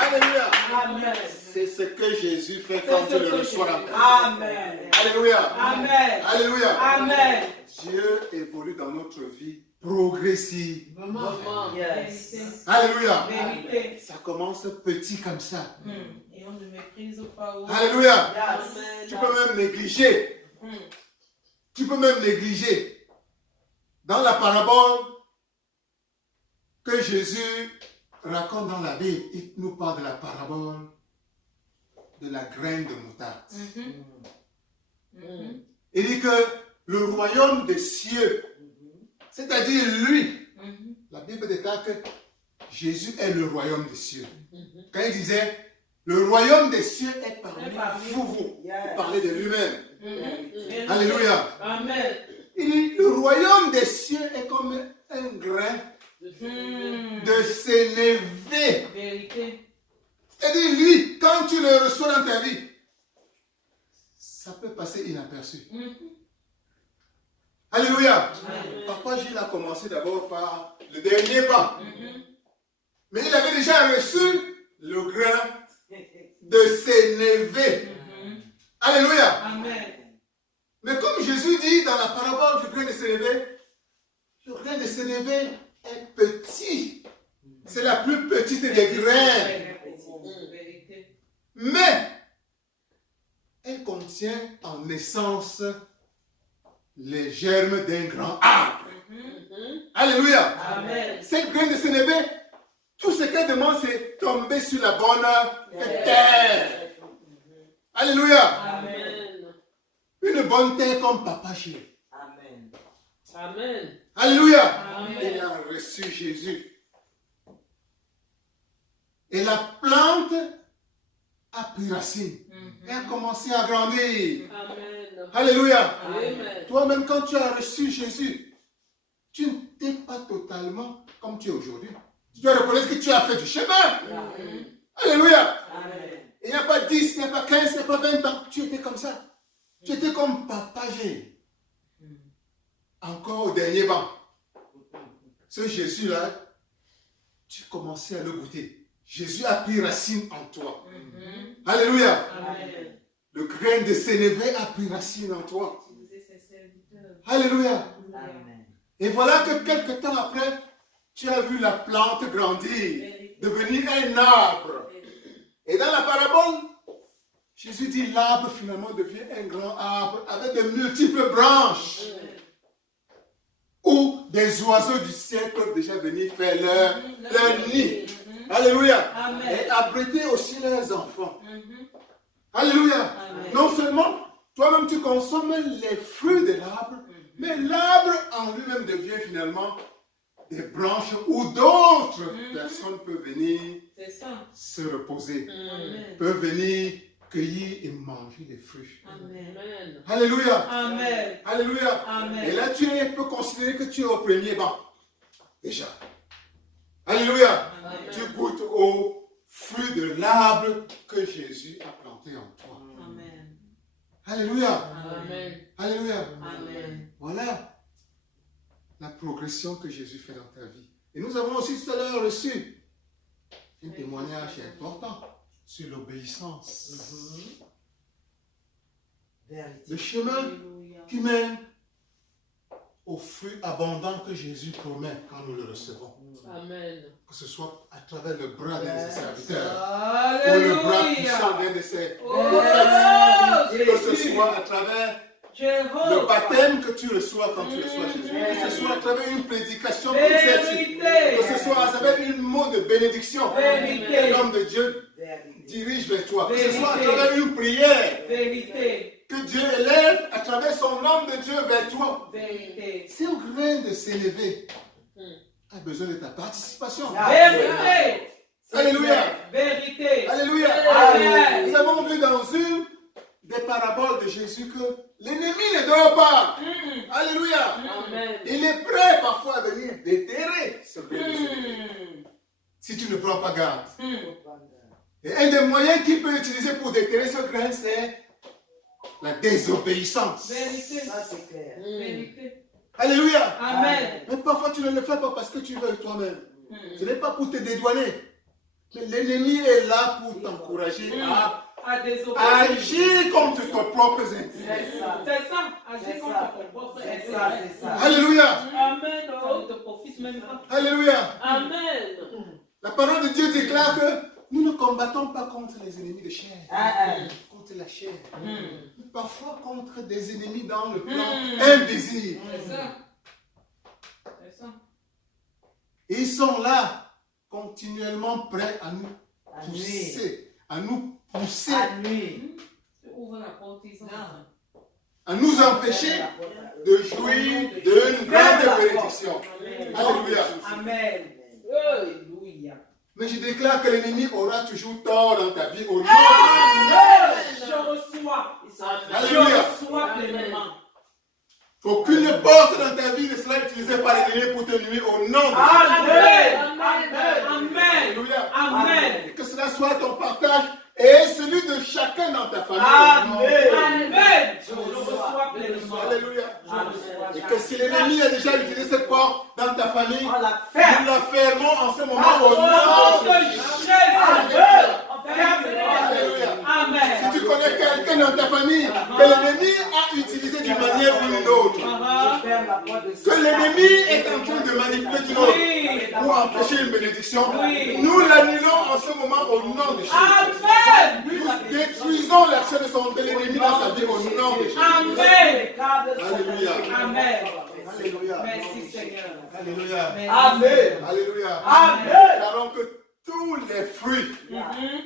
Alléluia. Amen. C'est ce que Jésus fait quand tu le reçois dans ta vie. Amen. Alléluia. Amen. Alléluia. Amen. Dieu évolue dans notre vie progressivement. Yes. Alléluia. Vérité. Ça commence petit comme ça. Et on ne méprise pas. Alléluia. Yes. Tu peux même négliger. Tu peux même négliger. Dans la parabole que Jésus raconte dans la Bible, il nous parle de la parabole de la graine de moutarde. Il dit que le royaume des cieux, c'est-à-dire lui, la Bible déclare que Jésus est le royaume des cieux. Quand il disait, le royaume des cieux est parmi vous, il parlait de lui-même. Alléluia. Amen. Il dit, le royaume des cieux est comme un grain de sénévé. Vérité. C'est-à-dire, lui, quand tu le reçois dans ta vie, ça peut passer inaperçu. Alléluia. Papa Gilles a commencé d'abord par le dernier banc. Mais il avait déjà reçu le grain de sénévé. Alléluia. Amen. Mais comme Jésus dit dans la parabole du grain de sénévé, le grain de sénévé est petit. C'est la plus petite des graines. Vérité. Mais elle contient en essence les germes d'un grand arbre. Alléluia. Amen. Cette graine de sénévé, tout ce qu'elle demande, c'est tomber sur la bonne terre. Alléluia. Amen. Une bonne terre comme Papa Gilles. Amen. Amen. Alléluia. Amen. Il a reçu Jésus. Et la plante a pris racine. Et a commencé à grandir. Amen. Alléluia. Amen. Toi-même, quand tu as reçu Jésus, tu n'es pas totalement comme tu es aujourd'hui. Tu dois reconnaître que tu as fait du chemin. Alléluia. Amen. Il n'y a pas 10, il n'y a pas 15, il n'y a pas 20 ans. Tu étais comme ça. Tu étais comme Papa G. Encore au dernier banc. Ce Jésus-là, tu commençais à le goûter. Jésus a pris racine en toi. Alléluia. Amen. Le grain de sénévé a pris racine en toi. Utiliser ses serviteurs. Alléluia. Amen. Et voilà que quelque temps après, tu as vu la plante grandir, devenir un arbre. Et dans la parabole, Jésus dit l'arbre finalement devient un grand arbre avec de multiples branches. Où des oiseaux du ciel peuvent déjà venir faire leur nid. Alléluia. Amen. Et abriter aussi leurs enfants. Alléluia. Amen. Non seulement toi-même tu consommes les fruits de l'arbre, mais l'arbre en lui-même devient finalement des branches où d'autres personnes peuvent venir C'est ça. se reposer, Amen. peuvent venir cueillir et manger les fruits. Amen. Alléluia. Amen. Alléluia. Amen. Et là, tu peux considérer que tu es au premier banc. Déjà. Alléluia. Amen. Tu goûtes au fruit de l'arbre que Jésus a planté en toi. Amen. Alléluia. Amen. Alléluia. Amen. Voilà la progression que Jésus fait dans ta vie. Et nous avons aussi tout à l'heure reçu un témoignage important sur l'obéissance. Le chemin Alléluia. qui mène au fruit abondant que Jésus promet quand nous le recevons. Amen. Que ce soit à travers le bras d'un de ses serviteurs ou le bras puissant d'un de ses prophètes. Que ce soit à travers le baptême que tu reçois quand tu reçois Jésus. Que ce soit à travers une prédication comme celle-ci. Que ce soit à travers une mot de bénédiction que l'homme de Dieu dirige vers toi. Que ce soit à travers une prière Vérité. que Dieu élève à travers son homme de Dieu vers toi. Vérité. Si un grain de s'élever a besoin de ta participation. Vérité. Alléluia. Vérité. Alléluia. Amen. Nous avons vu dans une des paraboles de Jésus que l'ennemi ne dort pas. Alléluia. Amen. Il est prêt parfois à venir déterrer ce grain de s'élever. Si tu ne prends pas garde. Et un des moyens qu'il peut utiliser pour déterrer ce grain, c'est la désobéissance. Vérité. Ça, c'est clair. Vérité. Alléluia. Amen. Mais parfois tu ne le fais pas parce que tu veux toi-même. Ce n'est pas pour te dédouaner. Mais l'ennemi est là pour t'encourager à À désobéir. agir contre tes propres intérêts. C'est ça. C'est ça. Agir C'est contre ça. ton propre C'est ça, intérêt. c'est ça. Alléluia. Amen. Ça ne te profite même pas. Alléluia. Amen. La parole de Dieu déclare que nous ne combattons pas contre les ennemis de chair, contre la chair, mais parfois contre des ennemis dans le plan invisible. C'est ça. C'est ça. Et ils sont là, continuellement prêts à nous pousser, À nuit. Tu ouvres la porte, ils sont là. à nous empêcher de jouir d'une grande bénédiction. Alléluia. Amen. Alléluia. Mais je déclare que l'ennemi aura toujours tort dans ta vie au nom de Je reçois. Je Alléluia. reçois pleinement. Aucune porte dans ta vie ne sera utilisée par l'ennemi pour te nuire au nom de Jésus. Amen. Amen. Amen. Alléluia. Amen. Et que cela soit ton partage et celui de chacun dans ta famille. au nom de Jésus. Amen. Je reçois pleinement. Alléluia. Je reçois. Et que si l'ennemi a déjà utilisé cette porte dans ta famille, On la fait. nous la fermons en ce moment au Au nom nom de de Jésus. Jésus. Alléluia. Amen. Si tu connais quelqu'un dans ta famille que l'ennemi a utilisé d'une manière ou d'une autre, Je ferme la porte de que l'ennemi est en train de manipuler d'une autre Oui. pour empêcher une bénédiction, Oui. nous l'annulons en ce moment au nom de Jésus. Amen. Nous détruisons l'action de l'ennemi dans sa vie au nom de Jésus. Amen. Alléluia. Amen. Alléluia. Merci Seigneur. Alléluia. Merci. Amen. Alléluia. Amen. Déclarons que tous les fruits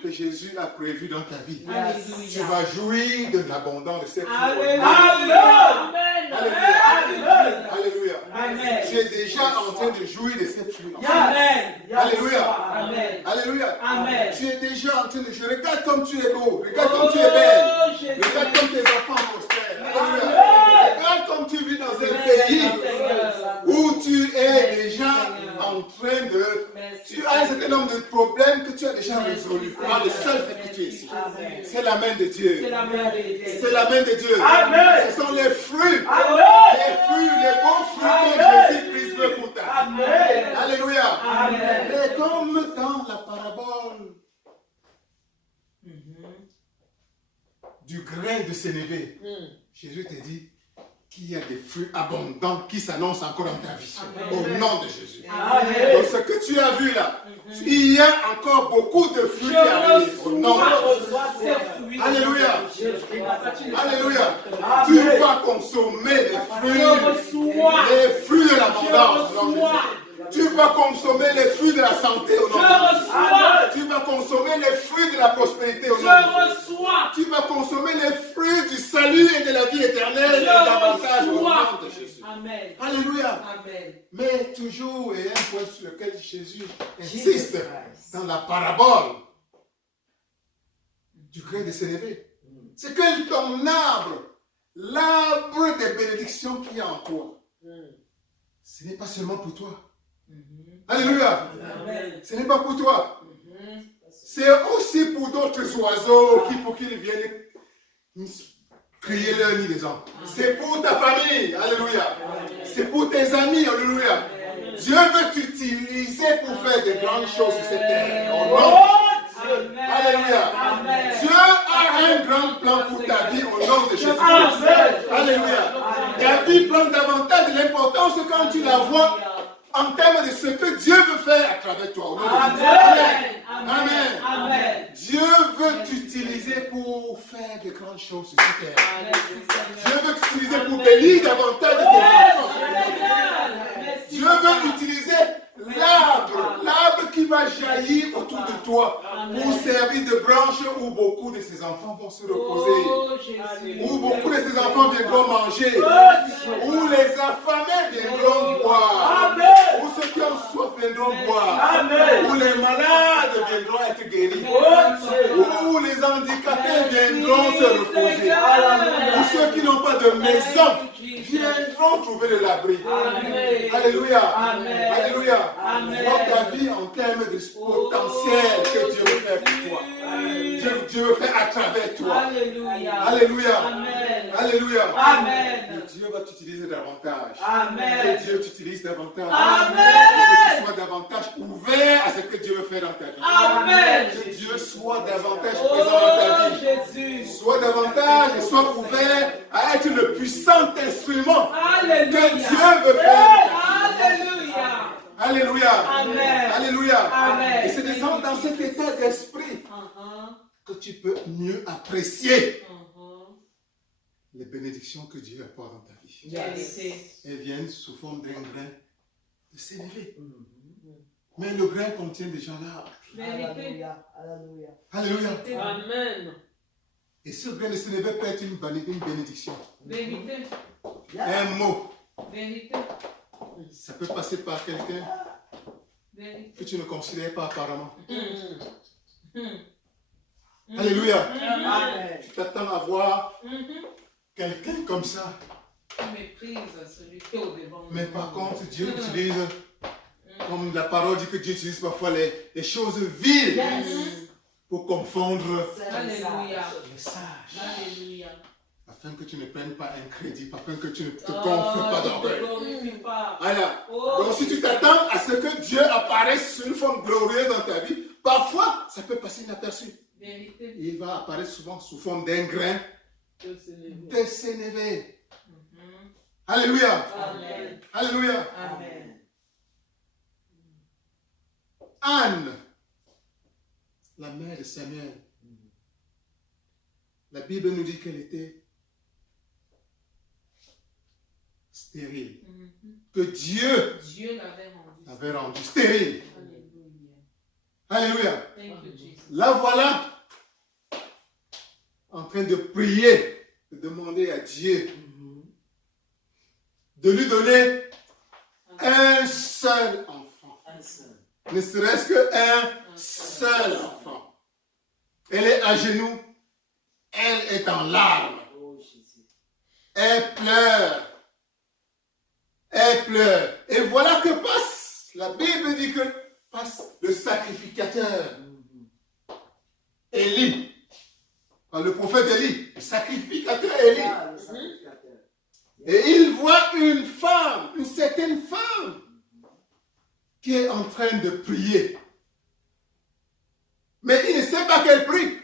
que Jésus a prévus dans ta vie, tu Alléluia. vas jouir de l'abondance de ces fruits. Alléluia. Alléluia. Alléluia. Amen. Tu es déjà en train de jouir de ces fruits. Amen. Alléluia. Amen. Alléluia. Amen. Tu es déjà en train de jouer. Regarde comme tu es beau. Regarde comme tu es belle. Oh, Jésus. Regarde comme tes enfants prospèrent. Alléluia. Amen. Regarde comme tu vis dans un Merci, pays Seigneur. où tu es déjà en train de... Merci. Tu as un certain nombre de problèmes que tu tu as déjà résolu par le seul fait que tu es ici. Amen. C'est la main de Dieu. C'est la main de Dieu. C'est la main de Dieu. Amen. Ce sont les fruits. Amen. Les bons fruits que Amen. Jésus-Christ veut pour ta vie. Amen. Alléluia. Amen. Et comme dans la parabole du grain de sénévé, Jésus te dit qu'il y a des fruits abondants qui s'annoncent encore dans ta vie. Au nom de Jésus. Amen. Donc ce que tu as vu là, il y a encore beaucoup de fruits qui arrivent. Au nom de Jésus. Alléluia. Alléluia. Tu vas consommer les fruits de l'abondance. au nom de Jésus. Tu vas consommer les fruits de la santé au nom de Jésus. Tu vas consommer les fruits de la prospérité au nom de Jésus. Tu vas consommer les fruits du salut et de la vie éternelle et davantage au nom de Jésus. Amen. Alléluia. Amen. Mais toujours, et un point sur lequel Jésus insiste dans la parabole du grain de sénévé, c'est que ton arbre, l'arbre des bénédictions qu'il y a en toi, ce n'est pas seulement pour toi. Alléluia. Amen. Ce n'est pas pour toi. C'est aussi pour d'autres oiseaux pour qu'ils viennent crier leur nid des ans. C'est pour ta famille. Alléluia. C'est pour tes amis. Alléluia. Dieu veut t'utiliser pour faire de grandes choses sur cette terre. Au nom de Jésus. Alléluia. Dieu a un grand plan pour ta vie au nom de Jésus. Alléluia. Ta vie prend davantage de l'importance quand tu la vois en termes de ce que Dieu veut faire à travers toi. Au nom de Jésus. Amen. Amen. Dieu veut t'utiliser pour faire de grandes choses sur cette terre. Dieu veut t'utiliser pour bénir davantage de tes enfants. Dieu veut utiliser l'arbre qui va jaillir autour de toi pour servir de branche où beaucoup de ses enfants vont se reposer, où beaucoup de ses enfants viendront manger, où les affamés viendront boire, où ceux qui ont soif viendront boire, où les malades viendront être guéris, où les handicapés viendront se reposer, où ceux qui n'ont pas de maison viendront trouver de l'abri. Alléluia. Alléluia. Vois ta vie en termes de potentiel que Dieu veut faire pour toi. Dieu veut faire à travers toi. Alléluia. Alléluia. Et Dieu va t'utiliser davantage. Que Dieu t'utilise davantage. Que tu sois davantage ouvert à ce que Dieu veut faire dans ta vie. Que Dieu soit davantage présent dans ta vie. Sois davantage et sois ouvert à être le puissant instrument que Dieu veut faire. Alléluia. Alléluia. Et c'est dans cet état d'esprit que tu peux mieux apprécier les bénédictions que Dieu apporte dans ta vie. Elles viennent sous forme d'un grain de sénévé. Mais le grain contient déjà l'arbre. Alléluia. Amen. Et ce grain de sénévé peut être une bénédiction. Vérité. Un mot. Vérité. Ça peut passer par quelqu'un que tu ne considères pas apparemment. Alléluia. Tu t'attends à voir quelqu'un comme ça. Tu méprises celui qui est au devant. Mais par contre, Dieu utilise, comme la parole dit que Dieu utilise parfois les choses viles pour confondre Alléluia. les sages. Alléluia. Afin que tu ne prennes pas un crédit, afin que tu ne te confies pas d'orgueil. Pas. Voilà. Donc si tu t'attends à ce que Dieu apparaisse sous une forme glorieuse dans ta vie, parfois ça peut passer inaperçu. Vérité. Il va apparaître souvent sous forme d'un grain de sénévé. Alléluia. Amen. Alléluia. Amen. Anne, la mère de Samuel, la Bible nous dit qu'elle était stérile. Que Dieu l'avait rendu stérile. Alléluia. Alléluia. Thank you, Jesus. La voilà en train de prier, de demander à Dieu de lui donner un seul enfant. Ne serait-ce qu'un seul enfant. Elle est à genoux. Elle est en larmes. Elle pleure. Elle pleure. Et voilà que passe, la Bible dit que passe le sacrificateur Élie. Le prophète Élie, le sacrificateur Élie. Le sacrificateur. Et il voit une femme, une certaine femme, qui est en train de prier. Mais il ne sait pas qu'elle prie.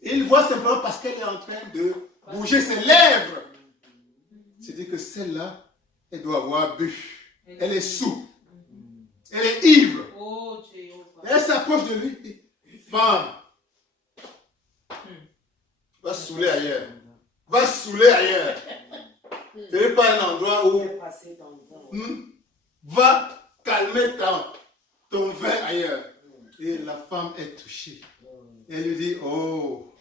Il voit simplement parce qu'elle est en train de bouger ses lèvres. C'est-à-dire que celle-là, elle doit avoir bu. Elle est sous. Elle est ivre. Oh, Jéhovah. Elle s'approche de lui. Et, femme, va se saouler ailleurs. Va se saouler ailleurs. Ce n'est pas un endroit où... Passer dans le vent. Va calmer ton vin ailleurs. Et la femme est touchée. Elle lui dit, oh,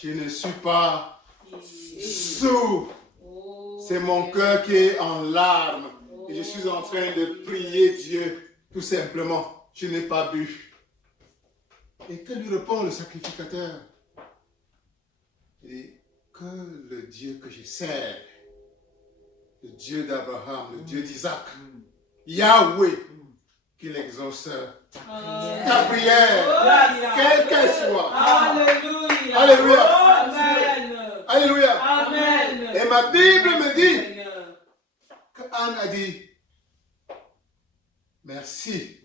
je ne suis pas sous. C'est mon cœur qui est en larmes. Et je suis en train de prier Dieu, tout simplement. Je n'ai pas bu. Et que lui répond le sacrificateur? Il dit, que le Dieu que je sers, le Dieu d'Abraham, le Dieu d'Isaac, Yahweh, qu'il exauce ta prière, quelle qu'elle soit. Alléluia. Alléluia. Amen. Alléluia. Amen. Et ma Bible me dit Seigneur. que Anne a dit, merci,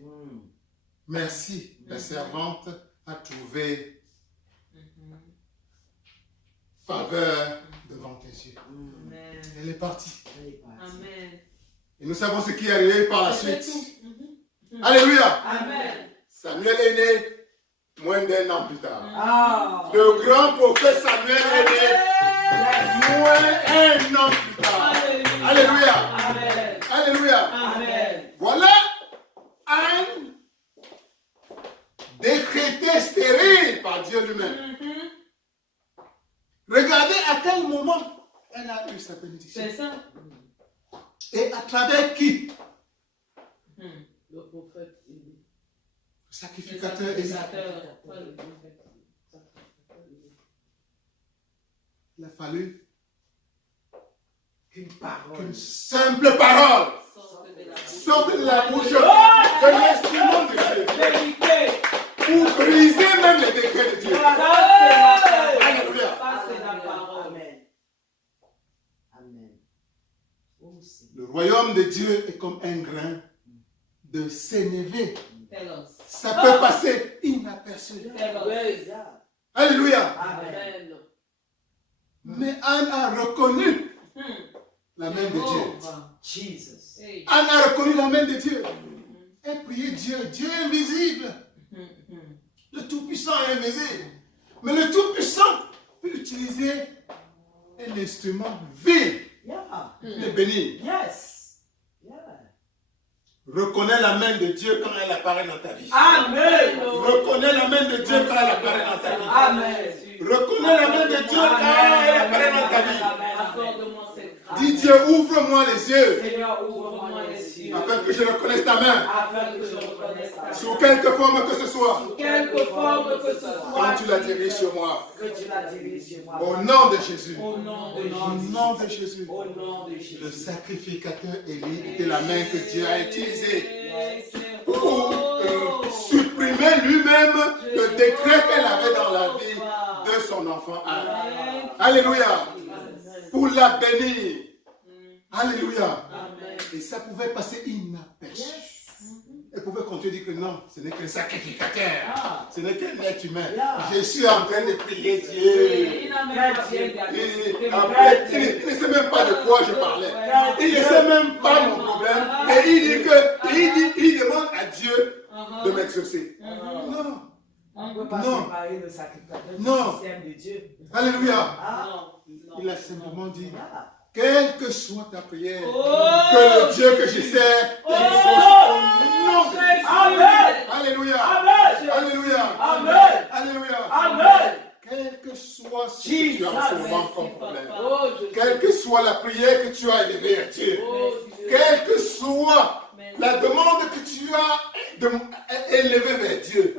merci, la servante a trouvé faveur devant tes yeux. Amen. Elle est partie. Amen. Et nous savons ce qui est arrivé par la suite. Alléluia. Amen. Samuel est né moins d'1 an plus tard. Ah. Le grand prophète Samuel est né moins 1 an plus tard. Alléluia. Amen. Alléluia. Amen. Voilà Anne décrétée stérile par Dieu lui-même. Regardez à quel moment elle a eu sa bénédiction. C'est ça. Et à travers qui? Le prophète. Le sacrificateur Élie. Il a fallu Qu'une parole. qu'une simple parole sorte de la bouche de l'instrument de Dieu Vérité. pour briser même les décrets de Dieu. Alléluia. Ça, c'est la parole. Amen. Amen. Oh, Seigneur. Le royaume de Dieu est comme un grain de sénévé. Tell us. Ça peut passer inaperçu. Tell us. Alléluia. Amen. Mais Anne a reconnu la main de Dieu. Jesus. Hey. Anne a reconnu la main de Dieu. Elle priait Dieu. Dieu est invisible. Le Tout-Puissant est invisible. Mais le Tout-Puissant peut utiliser un instrument vil Yeah. et béni. Yes. Yeah. Reconnais la main de Dieu quand elle apparaît dans ta vie. Amen. Reconnais la main de Dieu quand elle apparaît dans ta vie. Amen. Reconnais la main de Dieu quand elle apparaît dans ta vie. Accorde-moi cette grâce. Dis Dieu, ouvre-moi les yeux Seigneur, ouvre-moi les yeux. afin que je reconnaisse ta main. Afin que je reconnaisse ta main. Sous quelque forme que ce soit. Quelque forme que ce soit. Quand tu la diriges sur moi. Que tu la diriges sur moi. Au nom de Jésus. Au nom de Au Jésus. nom de Jésus. Au nom de Jésus. Le sacrificateur Élie était la main que Dieu a utilisée Yes, Seigneur. pour Oh. supprimer lui-même le décret qu'elle avait dans la vie de son enfant Anne. Amen. Alléluia. Pour la bénir. Alléluia. Amen. Et ça pouvait passer inaperçu. Elle pouvait continuer à dire que non, ce n'est qu'un sacrificateur. Ce n'est qu'un être humain. Je suis en train de prier Dieu. Il n'a même pas bien Il ne sait même pas de quoi je parlais. Il ne sait même pas mon problème. Et il demande à Dieu de m'exaucer. Non. On ne peut pas Non. séparer le sacrificateur Non. du système de Dieu. Alléluia. Ah. Il a simplement dit, Ah. quelle que soit ta prière, Oh. que le Dieu que je sers t'exauce au nom de Jésus. Amen. Alléluia. Amen. Alléluia. Amen. Alléluia. Amen. Quel que soit ce que tu as en ce moment comme problème, Oh, Jésus. quelle que soit la prière que tu as élevée à Dieu, Oh, Dieu. quelle que soit la demande que tu as élevée vers Dieu,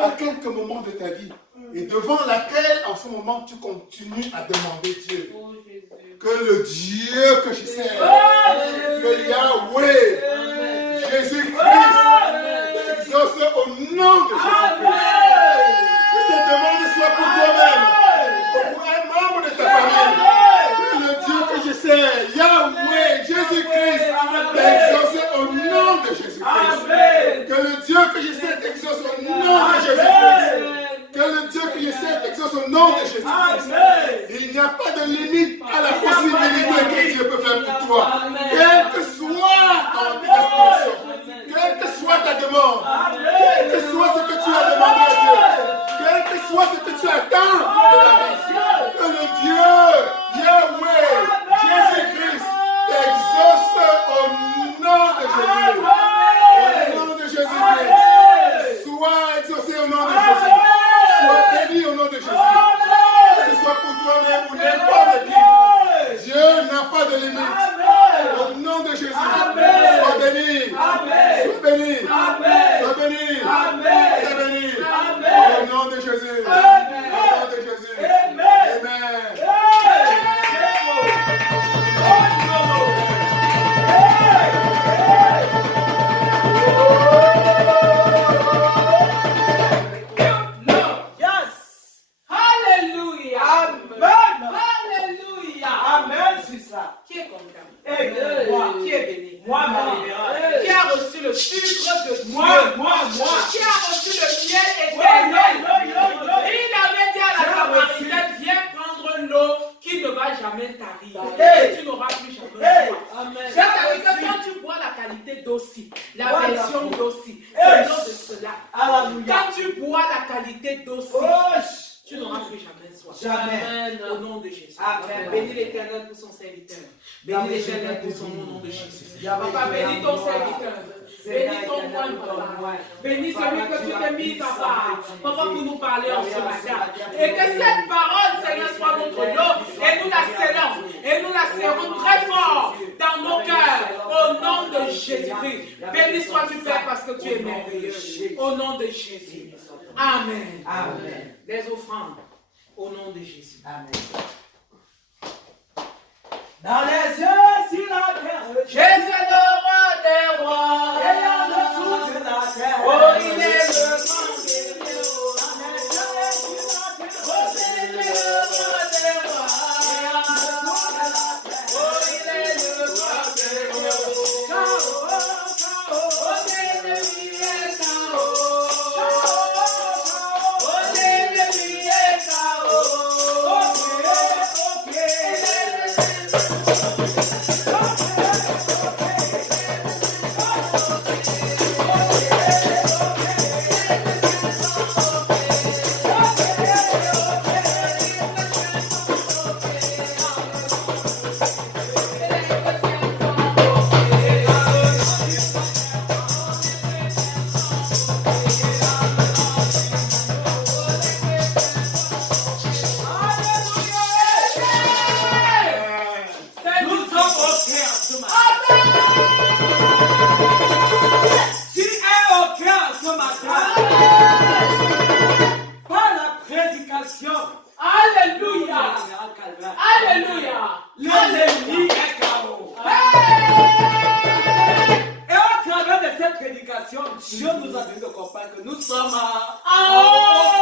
à quelques moments de ta vie, et devant laquelle en ce moment tu continues à demander Dieu, Oh, Jésus. que le Dieu que je sers, que Yahweh, Jésus-Christ, t'exauce au nom de Jésus-Christ. Que soit pour toi-même, pour un membre de ta famille. Que le Dieu que je sers, Yahweh, Jésus-Christ, t'exauce au nom de Jésus-Christ. Que le Dieu que je sers t'exauce au nom de Jésus-Christ. Que le Dieu que je sers t'exauce au nom de Jésus-Christ. Il n'y a pas de limite à la possibilité que Dieu peut faire pour toi. Quelle que soit ta situation, quelle que soit ta demande, quel que soit ce que tu as demandé à Dieu, quel que soit ce que tu attends de la vie, que le Dieu, Yahweh, Jésus-Christ, t'exauce au nom de Jésus. Au nom de Jésus-Christ. Sois exaucé au nom de Jésus. Sois béni au nom de Jésus. Que ce soit pour toi-même ou n'importe qui. Dieu n'a pas de limite. Au nom de Jésus. Sois béni. Sois béni. Sois béni. Sois béni. Au nom de Jésus. Au nom de Jésus. Amen. Qui est content? Qui est béni? Moi. Qui a reçu le sucre de Dieu? Moi. Qui a reçu le miel éternel? Il avait dit à la Samaritaine, viens prendre l'eau qui ne va jamais tarir. Et tu n'auras plus jamais soif. C'est-à-dire que quand tu bois la qualité d'Aussi, la version d'Aussi, c'est le nom de cela. Quand tu bois la qualité d'Aussi, tu n'auras plus jamais soif. Jamais. Au nom de Jésus. Amen. Bénis l'Éternel pour son serviteur. Bénis l'Éternel pour son nom, au nom de Jésus. Papa, bénis ton serviteur. Bénis ton point, papa. Bénis celui que tu t'es mis, papa. Papa, pour nous parler en ce matin. Et que cette parole, Seigneur, soit notre lot. Et nous la scellons. Et nous la serrons très fort dans nos cœurs. Au nom de Jésus-Christ. Béni sois-tu, Père, parce que tu es merveilleux. Au nom de Jésus. Amen. Amen. Les offrandes. Au nom de Jésus. Amen. Dans les yeux, sur la terre, Jésus est le roi des rois. et en dessous de la terre, Oh, il est le grand Dieu. dans les yeux, sur la terre, Oh, il est le roi des rois. et en dessous de la terre, Oh, il est le roi des rois. Oh, l'ennemi est KO. Oh, l'ennemi est KO. nous sommes au cœur ce matin. Tu es au cœur ce matin. Par la prédication. Alléluia. Alléluia. L'ennemi est KO. Et au travers de cette prédication, Dieu nous a donné de comprendre que nous sommes en haut.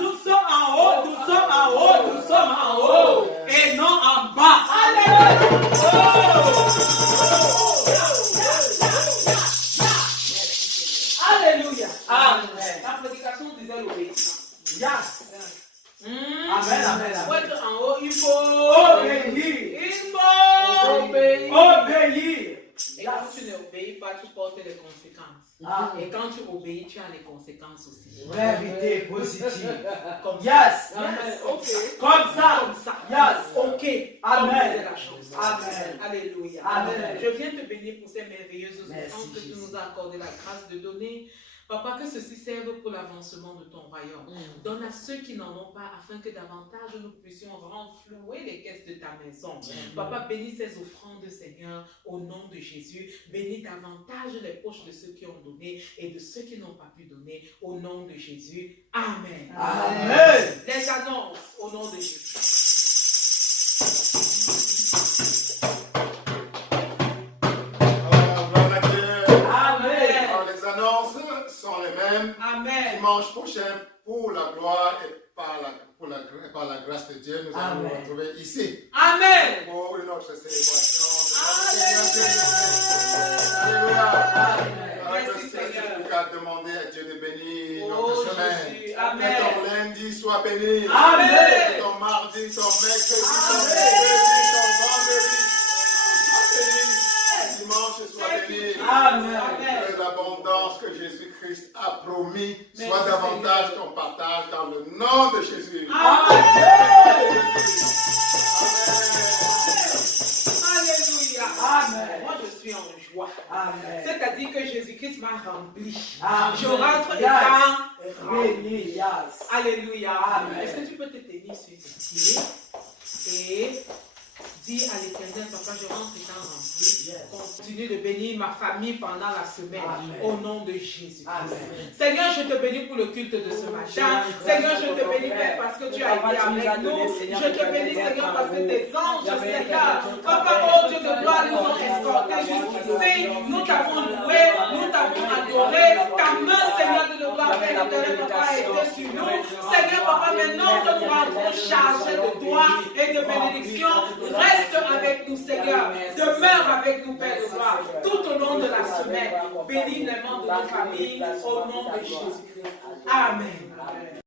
Nous sommes en haut, nous sommes en haut, nous sommes en haut. Et non en bas. Alléluia. Amen. La prédication disait l'obéissance. Yes. Amen. Pour être en haut, il faut Obéir. obéir. Obéir. Et quand tu n'obéis pas, tu portes les conséquences. Et quand tu obéis, tu as les conséquences aussi. Vérité positive. Comme Yes. Amen. Ok. Comme ça. Comme ça. Yes. Ok. Amen. Comme disait la chanson. Amen. Alléluia. Amen. Je viens te bénir pour ces merveilleuses Merci, offrandes que tu Jésus. nous as accordé la grâce de donner. Papa, que ceci serve pour l'avancement de ton royaume. Donne à ceux qui n'en ont pas, afin que davantage nous puissions renflouer les caisses de ta maison. Papa, bénis ces offrandes, Seigneur, au nom de Jésus. Bénis davantage les poches de ceux qui ont donné et de ceux qui n'ont pas pu donner, au nom de Jésus. Amen. Amen. Les annonces, au nom de Jésus. Gloire à Dieu. Amen. Alors, les annonces sont les mêmes. Amen. dimanche prochain, pour la gloire et par la grâce de Dieu, nous allons nous retrouver ici. Amen. Pour une autre célébration. Alléluia. Alléluia. Avec le Merci, Seigneur. certificat, demandez à Dieu de bénir Oh, notre semaine. Jésus. Que Amen. ton lundi soit béni. Amen. Que ton mardi, ton mercredi, ton mercredi, ton vendredi soit béni. Dimanche soit béni. Amen. Que l'abondance que Jésus-Christ a promis Merci, soit davantage ton partage dans le nom de Jésus. Amen. Amen. Alléluia. Amen. Moi, je suis en joie. Amen. C'est-à-dire que Jésus-Christ m'a rempli. Amen. Je rentre Yes. étant rempli. Béni, yes. Alléluia. Amen. Est-ce que tu peux te tenir sur tes pieds et dis à l'Éternel, Papa, je rentre étant rempli. Yes. Continue de bénir ma famille pendant la semaine. Amen. Au nom de Jésus. Amen. Seigneur, je te bénis pour le culte de ce matin. Seigneur, je te bénis, Père, parce que tu as été avec nous. Je te bénis, Seigneur, parce que tes anges, Seigneur, Papa, oh Dieu de gloire, nous ont escortés jusqu'ici. Nous t'avons loué, nous t'avons adoré. Ta main, Seigneur, de gloire, Père éternel, Papa, a été sur nous. Seigneur, Papa, maintenant que nous rentrons chargés de toi et de bénédiction, reste avec nous, Seigneur. Demeure avec nous, Père de gloire, tout au long de la semaine. Bénis les membres de nos familles, au nom de Jésus-Christ. Amen.